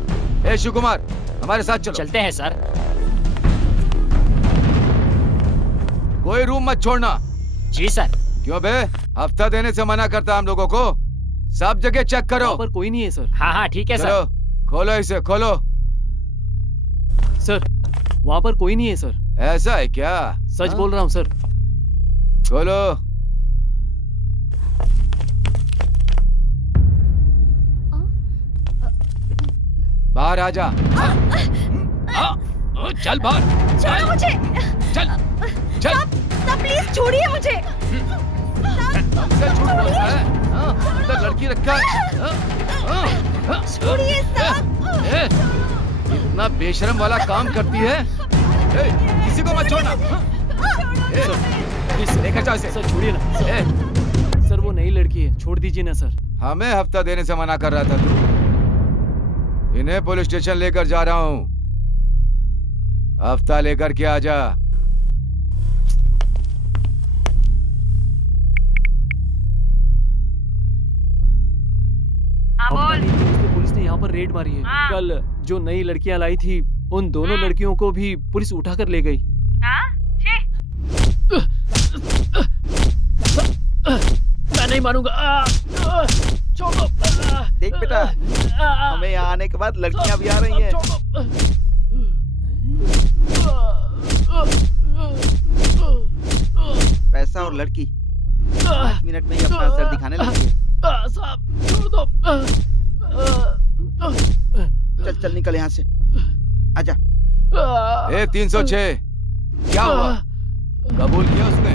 ए शिव कुमार हमारे साथ चलो। चलते हैं सर। कोई रूम मत छोड़ना। जी सर। क्यों बे, हफ्ता देने से मना करता हम लोगों को? सब जगह चेक करो। वहाँ पर कोई नहीं है सर। हाँ हाँ ठीक है सर। चलो खोलो इसे, खोलो। सर वहाँ पर कोई नहीं है सर। ऐसा है क्या? सच बोल रहा हूँ सर। खोलो। बाहर आ जा। चल बाहर। छोड़ो मुझे। चल चल। सब प्लीज छोड़िए मुझे। हमसे झूठ बोलता है? अंदर लड़की रखा है। छोड़िए सब। इतना बेशरम वाला काम करती है। किसी को मत छोड़ना। लेकर जाओ इसे। सर छोड़िए ना। सर वो नई लड़की है, छोड़ दीजिए ना सर। हमें हफ्ता देने से मना कर रहा था तू। इन्हें पुलिस स्टेशन लेकर जा रहा हूँ, हफ्ता लेकर के आ जा। पुलिस ने यहाँ पर रेड मारी है। कल जो नई लड़कियां लाई थी उन दोनों लड़कियों को भी पुलिस उठाकर ले गई। मैं नहीं मानूंगा। छोड़ो। देख बेटा, हमें यहाँ आने के बाद लड़कियां भी आ रही हैं। पैसा और लड़की 5 मिनट में ही अपना असर दिखाने लगती है। साहब छोड़ दो। चल चल निकल यहाँ से। आजा। 306 क्या हुआ? कबूल किया उसने?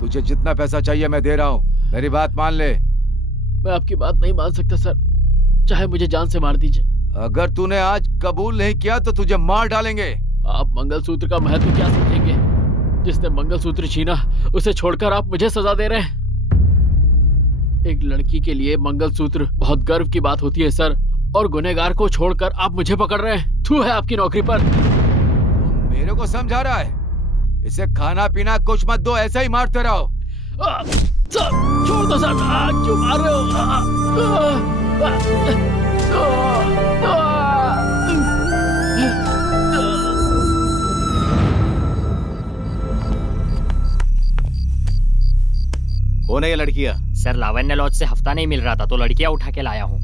तुझे जितना पैसा चाहिए मैं दे रहा हूँ, मेरी बात मान ले। मैं आपकी बात नहीं मान सकता सर, चाहे मुझे जान से मार दीजिए। अगर तूने आज कबूल नहीं किया तो तुझे मार डालेंगे। आप मंगलसूत्र का महत्व क्या समझेंगे? जिसने मंगलसूत्र छीना उसे छोड़कर आप मुझे सजा दे रहे हैं। एक लड़की के लिए मंगलसूत्र बहुत गर्व की बात होती है सर, और गुनहगार को छोड़कर आप मुझे पकड़ रहे हैं। थू है आपकी नौकरी पर। तुम मेरे को समझा रहा है? इसे खाना पीना कुछ मत दो, ऐसा ही मारते रहो। सर छोड़ दो सर, क्यों मार रहे हो? कौन है ये लड़कियां? सर लावण्य लॉज से हफ्ता नहीं मिल रहा था तो लड़कियां उठा के लाया हूँ।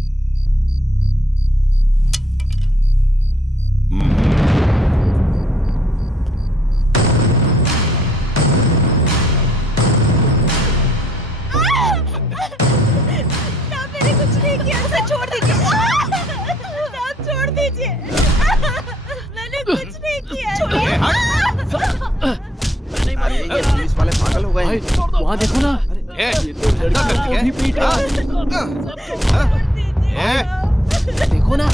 मैंने कुछ नहीं किया, उसे छोड़ दीजिए। साहब छोड़ दीजिए, मैंने कुछ नहीं किया। ये पुलिस वाले पागल हो गए हैं। वहाँ देखो ना, ये तो लड़कियों को भी पीट रहा है। देखो ना।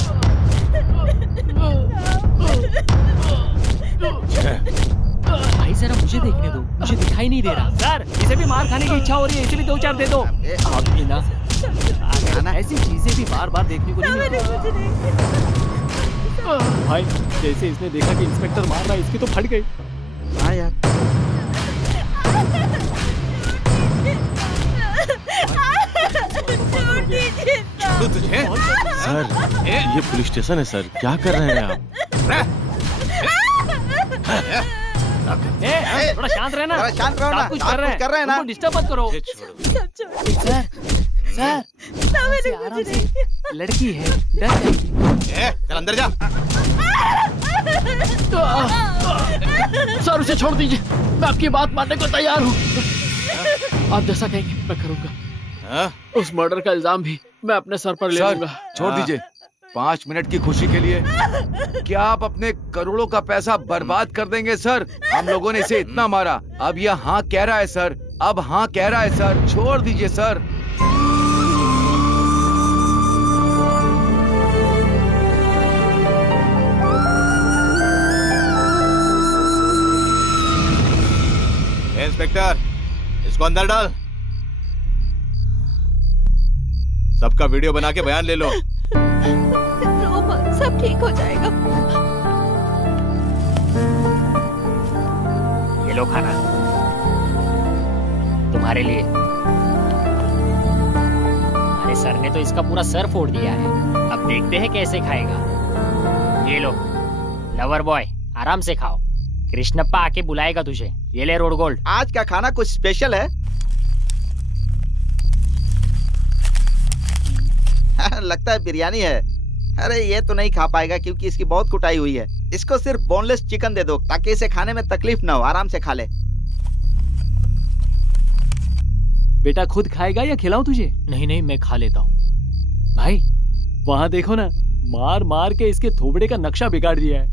भाई जरा मुझे देखने दो, मुझे दिखाई नहीं दे रहा। सर इसे भी मार खाने की इच्छा हो रही है, इसे भी 2-4 दे दो। आप भी ना, ऐसी चीजें भी बार बार देखने को नहीं मिलती। भाई जैसे इसने देखा कि इंस्पेक्टर मार रहा है, इसकी तो फट गई। हाँ यार, छोड़ो तुझे। सर ये पुलिस स्टेशन है सर, क्या कर रहे हैं आप? थोड़ा शांत रहना। थोड़ा शांत रहो ना, आप कुछ कर रहे हैं ना, डिस्टर्ब मत करो। सर आराम से, लड़की है, डर जाएगी। चल अंदर जा। सर उसे छोड़ दीजिए, मैं आपकी बात मानने को तैयार हूँ। आप जैसा कहेंगे मैं करूँगा। उस मर्डर का इल्जाम भी मैं अपने सर पर ले लूंगा। छोड़ दीजिए। 5 मिनट की खुशी के लिए क्या आप अपने करोड़ों का पैसा बर्बाद कर देंगे सर? हम लोगों ने इसे इतना मारा, अब यह हाँ कह रहा है सर, अब हाँ कह रहा है सर, छोड़ दीजिए सर। इंस्पेक्टर इसको अंदर डाल। सबका वीडियो बना के बयान ले लो। सब ठीक हो जाएगा। ये लो खाना तुम्हारे लिए। अरे सर ने तो इसका पूरा सर फोड़ दिया है, अब देखते हैं कैसे खाएगा। ये लो लवर बॉय, आराम से खाओ। कृष्णप्पा आके बुलाएगा तुझे। ये ले रोड गोल्ड। आज का खाना कुछ स्पेशल है। लगता है बिरयानी है। अरे ये तो नहीं खा पाएगा क्योंकि इसकी बहुत कुटाई हुई है। इसको सिर्फ बोनलेस चिकन दे दो ताकि इसे खाने में तकलीफ ना हो, आराम से खा ले। बेटा खुद खाएगा या खिलाऊं तुझे? नहीं नहीं मैं खा लेता हूँ। भाई वहाँ देखो ना, मार मार के इसके थोबड़े का नक्शा बिगाड़ दिया है।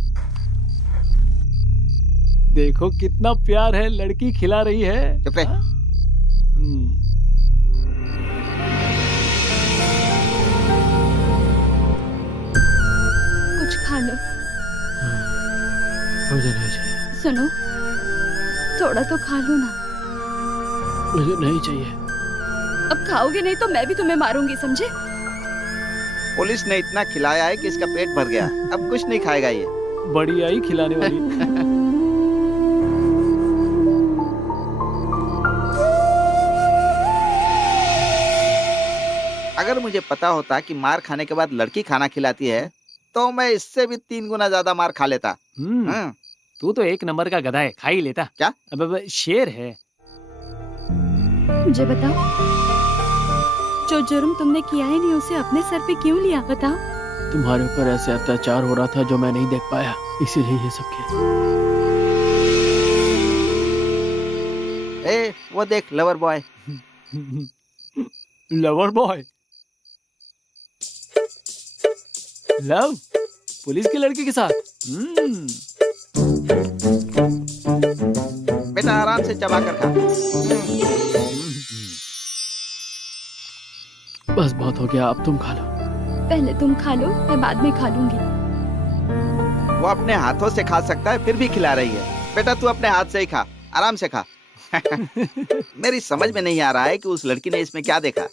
देखो कितना प्यार है, लड़की खिला रही है। चुप रहे। कुछ खा लो। मुझे नहीं चाहिए। सुनो, थोड़ा तो खा लो ना। मुझे नहीं चाहिए। अब खाओगे नहीं तो मैं भी तुम्हें मारूंगी, समझे? पुलिस ने इतना खिलाया है कि इसका पेट भर गया, अब कुछ नहीं खाएगा ये। बड़ी आई खिलाने वाली। अगर मुझे पता होता कि मार खाने के बाद लड़की खाना खिलाती है तो मैं इससे भी 3 गुना ज्यादा मार खा लेता। तू तो 1 नंबर का गधा है, खा ही लेता। क्या? अब शेर है। मुझे बताओ, जो जुर्म तुमने किया है नहीं उसे अपने सर पे क्यों लिया? बताओ। तुम्हारे ऊपर ऐसे अत्याचार हो रहा था जो मैं नहीं देख पाया, इसीलिए ये सब किया। ए, वो देख lover boy. Lover boy. Love police की लड़की के साथ। बेटा आराम से चबा कर खा। बस बहुत हो गया, अब तुम खा लो। पहले तुम खा लो, मैं बाद में खा लूंगी। वो अपने हाथों से खा सकता है, फिर भी खिला रही है। बेटा तू अपने हाथ से ही खा, आराम से खा। मेरी समझ में नहीं आ रहा है कि उस लड़की ने इसमें क्या देखा।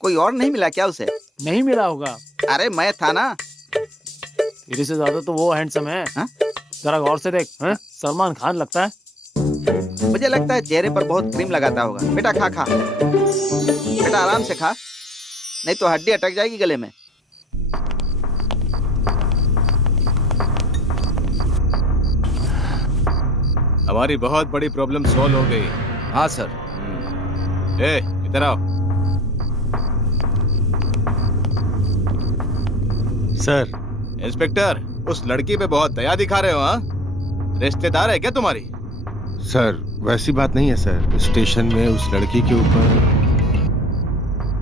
कोई और नहीं मिला क्या उसे? नहीं मिला होगा। अरे मैं था ना। तेरे से ज्यादा तो वो हैंडसम है। जरा गौर से देख, सलमान खान लगता है। मुझे लगता है चेहरे पर बहुत क्रीम लगाता होगा। बेटा खा खा, बेटा आराम से खा, नहीं तो हड्डी अटक जाएगी गले में। हमारी बहुत बड़ी प्रॉब्लम सॉल्व हो गई। हाँ सर। ए, इधर आओ। सर। इंस्पेक्टर, उस लड़की पे बहुत दया दिखा रहे हो, हाँ? रिश्तेदार है क्या तुम्हारी? सर वैसी बात नहीं है सर, स्टेशन में उस लड़की के ऊपर।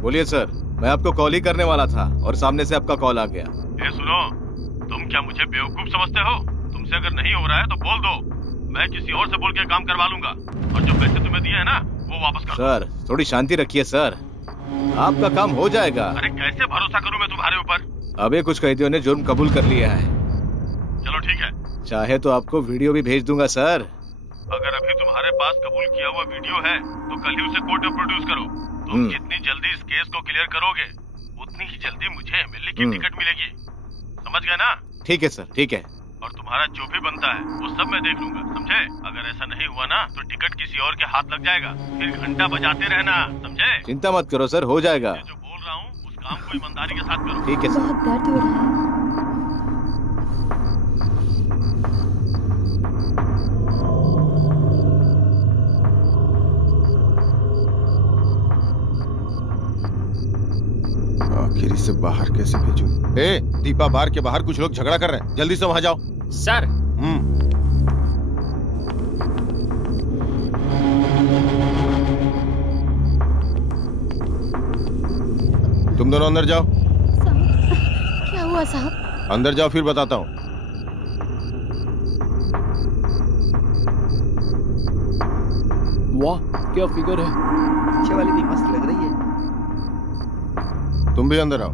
बोलिए सर, मैं आपको कॉल ही करने वाला था और सामने से आपका कॉल आ गया। ए सुनो, तुम क्या मुझे बेवकूफ समझते हो? तुमसे अगर नहीं हो रहा है तो बोल दो, मैं किसी और से बोल के काम करवा लूंगा, और जो पैसे तुम्हें दिए हैं ना वो वापस कर दो। सर थोड़ी शांति रखिए सर, आपका काम हो जाएगा। अरे कैसे भरोसा करूं मैं तुम्हारे ऊपर? अभी कुछ कैदियों ने जुर्म कबूल कर लिया है। चलो ठीक है, चाहे तो आपको वीडियो भी भेज दूंगा सर। अगर अभी तुम्हारे पास कबूल किया हुआ वीडियो है तो कल ही उसे कोर्ट में प्रोड्यूस करो। तुम जितनी जल्दी इस केस को क्लियर करोगे उतनी ही जल्दी मुझे एमएलए की टिकट मिलेगी, समझ गए ना? ठीक है सर, ठीक है। और तुम्हारा जो भी बनता है वो सब मैं देख लूंगा, समझे? अगर ऐसा नहीं हुआ ना तो टिकट किसी और के हाथ लग जाएगा, फिर घंटा बजाते रहना, समझे? चिंता मत करो सर, हो जाएगा। जो बोल रहा हूँ उस काम को ईमानदारी के साथ करो। ठीक है सर। बहुत दर्द हो रहा है। आखिर इसे बाहर कैसे भेजूं? ए, दीपा बार के बाहर कुछ लोग झगड़ा कर रहे हैं, जल्दी से वहां जाओ। सर। तुम दोनों अंदर जाओ। क्या हुआ साहब? अंदर जाओ, फिर बताता हूँ। वाह क्या फिगर है। पीछे वाली भी मस्त लग रही है। तुम भी अंदर आओ।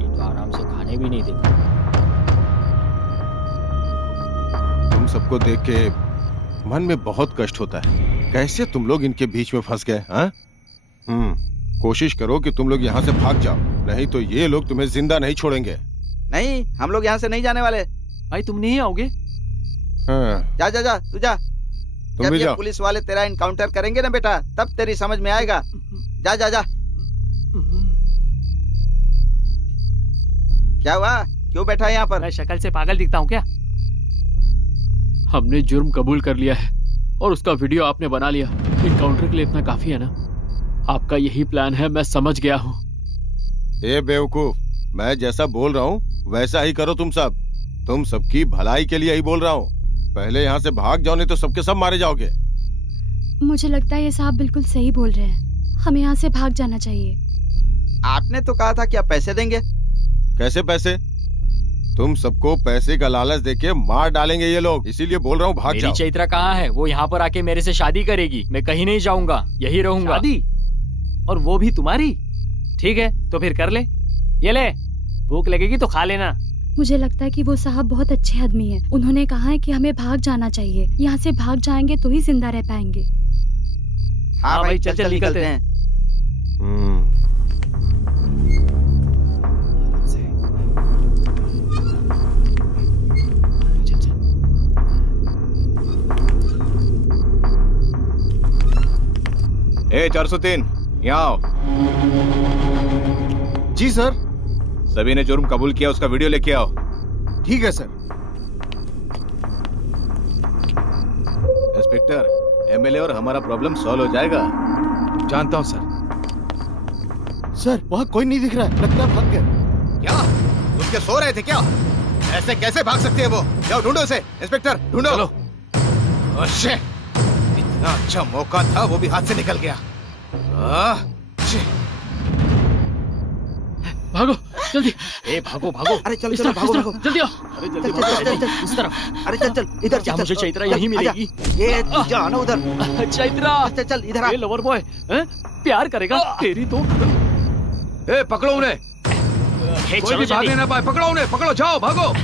ये तो आराम से खाने भी नहीं देते। तुम सबको देख के मन में बहुत कष्ट होता है, कैसे तुम लोग इनके बीच में फंस गए, हाँ? कोशिश करो कि तुम लोग यहाँ से भाग जाओ, नहीं तो ये लोग तुम्हें जिंदा नहीं छोड़ेंगे। नहीं, हम लोग यहाँ से नहीं जाने वाले। भाई तुम नहीं आओगे? हाँ। जा जा जा, तू जा। तुम जब भी ये जाओ। पुलिस वाले तेरा इनकाउंटर करेंगे ना बेटा, तब तेरी समझ में आएगा। जा जा जा। क्या हुआ, क्यों बैठा है यहाँ पर? मैं शक्ल से पागल दिखता हूँ क्या? हमने जुर्म कबूल कर लिया है और उसका वीडियो आपने बना लिया। इनकाउंटर के लिए इतना काफी है ना? आपका यही प्लान है, मैं समझ गया हूँ। ए बेवकूफ, मैं जैसा बोल रहा हूँ वैसा ही करो तुम सब। तुम सबकी भलाई के लिए ही बोल रहा हूँ। पहले यहाँ से भाग जाओ, नहीं तो सबके सब मारे जाओगे। मुझे लगता है ये साहब बिल्कुल सही बोल रहे हैं, हमें यहाँ से भाग जाना चाहिए। आपने तो कहा था कि आप पैसे देंगे। कैसे पैसे? तुम सबको पैसे का लालच देके मार डालेंगे ये लोग, इसीलिए बोल रहा हूँ भाग मेरी जाओ। चैत्रा कहाँ है? वो यहाँ पर आके मेरे से शादी करेगी। मैं कहीं नहीं जाऊंगा, यही रहूंगा। शादी? और वो भी तुम्हारी? ठीक है तो फिर कर ले। ये ले, भूख लगेगी तो खा लेना। मुझे लगता है कि वो साहब बहुत अच्छे आदमी हैं। उन्होंने कहा है कि हमें भाग जाना चाहिए। यहाँ से भाग जाएंगे तो ही जिंदा रह पाएंगे। हाँ भाई, चल चल निकलते हैं। ए 403, यहाँ आओ। जी सर। सभी ने जुर्म कबूल किया, उसका वीडियो लेके आओ। ठीक है सर। इंस्पेक्टर, एमएलए और हमारा प्रॉब्लम सॉल्व हो जाएगा। जानता हूँ सर। सर वहाँ कोई नहीं दिख रहा है, लगता है भाग गया। क्या तुम क्या सो रहे थे क्या? ऐसे कैसे भाग सकते हैं वो? जाओ ढूंढो उसे। इंस्पेक्टर ढूंढो। चलो। इतना अच्छा मौका था, वो भी हाथ से निकल गया। भागो जल्दी। ए भागो भागो। अरे चलो इस चलो तरफ, भागो इस भागो तरफ, जल्दी आओ। अरे चल चल चल चल इस तरफ। अरे चल चल इधर क्या चल, मुझे चल, चैत्रा चल, यहीं आजा। मिलेगी? ये तू जा ना उधर। चैत्रा चल चल इधर आ। ये लवर बॉय प्यार करेगा तेरी तो। ए पकड़ो उन्हें, ए, कोई चलो भी भागने जल्दी। ना पाए। पकड़ो उन्हें, पकड़ो, जाओ भागो।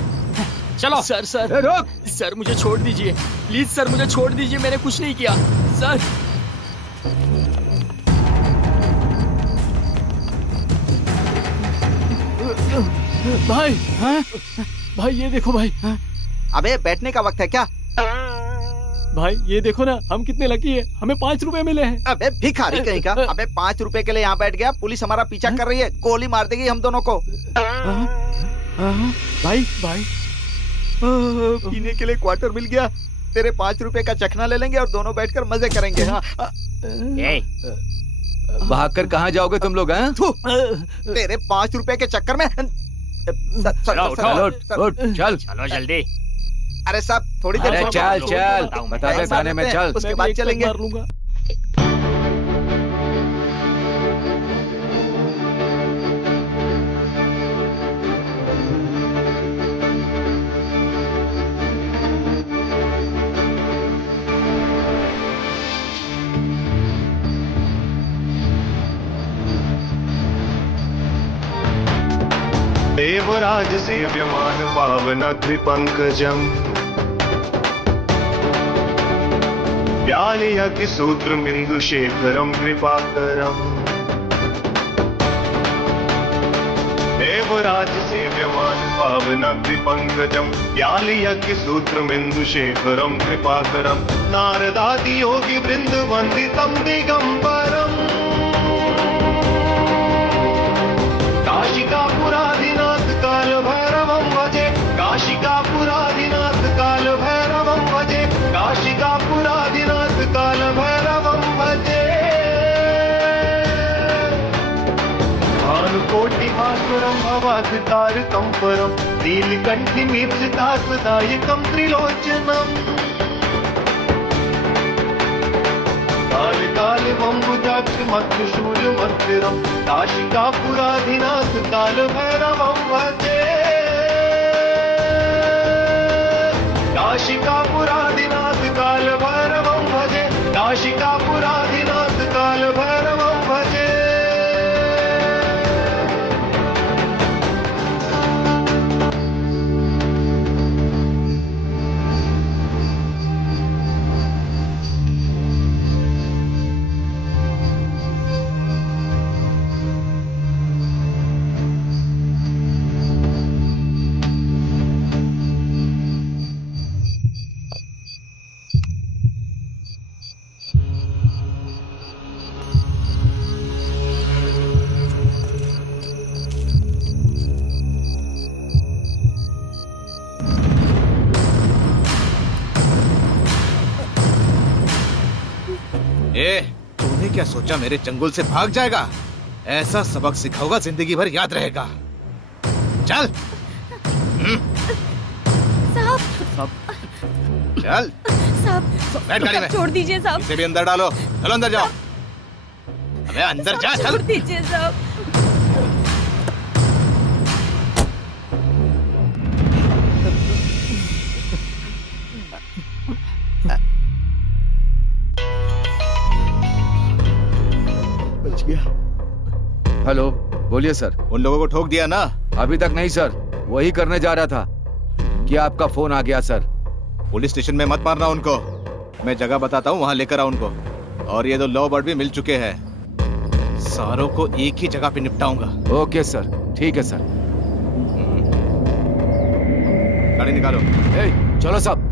चलो। सर सर ए रोक। सर मुझे छोड़ दीजिए प्लीज सर, मुझे छोड़ दीजिए, मैंने कुछ नहीं किया सर। भाई भाई ये देखो भाई। अबे बैठने का वक्त है क्या? भाई ये देखो ना, हम कितने लकी है, हमें 5 रुपए मिले हैं। अबे भिखारी कहीं का। अबे 5 रुपए के लिए यहाँ बैठ गया, पुलिस हमारा पीछा कर रही है, गोली मार देगी हम दोनों को। भाई भाई पीने के लिए क्वार्टर मिल गया, तेरे 5 रुपए का चखना ले लेंगे और दोनों बैठकर मजे करेंगे। हाँ ए, भागकर कहाँ जाओगे तुम लोग? हैं? थू, तेरे 5 रुपए के चक्कर में चलो, उठो। उठ, चल। चलो जल्दी। अरे साहब थोड़ी देर अरे रुको। चल चल, बताऊं मैं। बता दे थाने में, चल। उसके मैं बाद भी एक चलेंगे। मार लूंगा। देवराज सेव्यमान पावनद्विपङ्कजम् व्यालयज्ञसूत्रमिन्दुशेखरं कृपाकरम् देवराज सेव्यमान पावनद्विपङ्कजम् व्यालयज्ञसूत्रमिन्दुशेखरं कृपाकरम् नारदादि योगी वृन्दवन्दितं दिगम्बरम् काशिकापुराधिनाथ काल भैरवं भजे, काशिकापुराधिनाथ काल भैरवं भजे, काशिकापुराधिनाथ काल भैरवं भजे। भानुकोटिभास्वरं भवाधितारकं परं नीलकण्ठिमीप्सितास्पदायकं त्रिलोचनम् कालिकालिमम्बुजाक्षमत्शूलमत्तिरं काशिकापुराधिनाथ काल भैरवं भजे, काशिकापुराधिनाथ काल भैरवं भजे, काशिकापुराधिनाथ काल भैरवं भजे। ए, तूने क्या सोचा मेरे चंगुल से भाग जाएगा? ऐसा सबक सिखाऊंगा जिंदगी भर याद रहेगा। चल साहब चल, साहब बैठ गाड़ी में। छोड़ दीजिए साहब, इसे भी अंदर डालो। चलो अंदर जाओ। अबे अंदर जा, चल। छोड़ दीजिए साहब। बच गया। हेलो, बोलिए सर। उन लोगों को ठोक दिया ना? अभी तक नहीं सर, वही करने जा रहा था कि आपका फोन आ गया सर। पुलिस स्टेशन में मत मारना उनको, मैं जगह बताता हूँ, वहां लेकर आओ उनको। और ये 2 लॉ बर्ड भी मिल चुके हैं, सारों को एक ही जगह पे निपटाऊंगा। ओके सर, ठीक है सर। गाड़ी निकालो। ए, चलो साहब।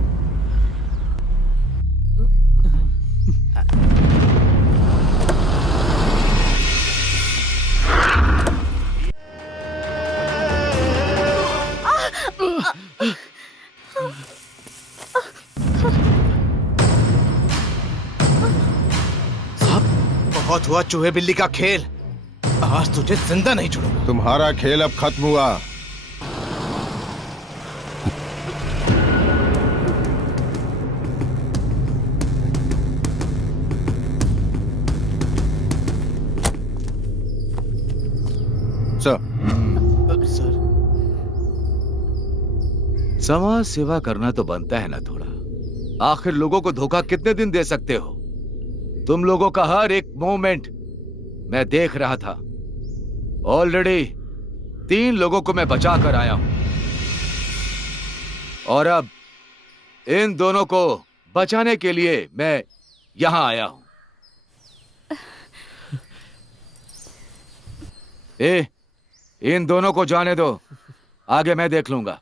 बहुत हुआ चूहे बिल्ली का खेल, आज तुझे जिंदा नहीं छोड़ूंगा। तुम्हारा खेल अब खत्म हुआ। सर, समाज सेवा करना तो बनता है ना थोड़ा। आखिर लोगों को धोखा कितने दिन दे सकते हो? तुम लोगों का हर एक मोमेंट मैं देख रहा था। ऑलरेडी 3 लोगों को मैं बचा कर आया हूं और अब इन दोनों को बचाने के लिए मैं यहां आया हूं। इन दोनों को जाने दो, आगे मैं देख लूंगा।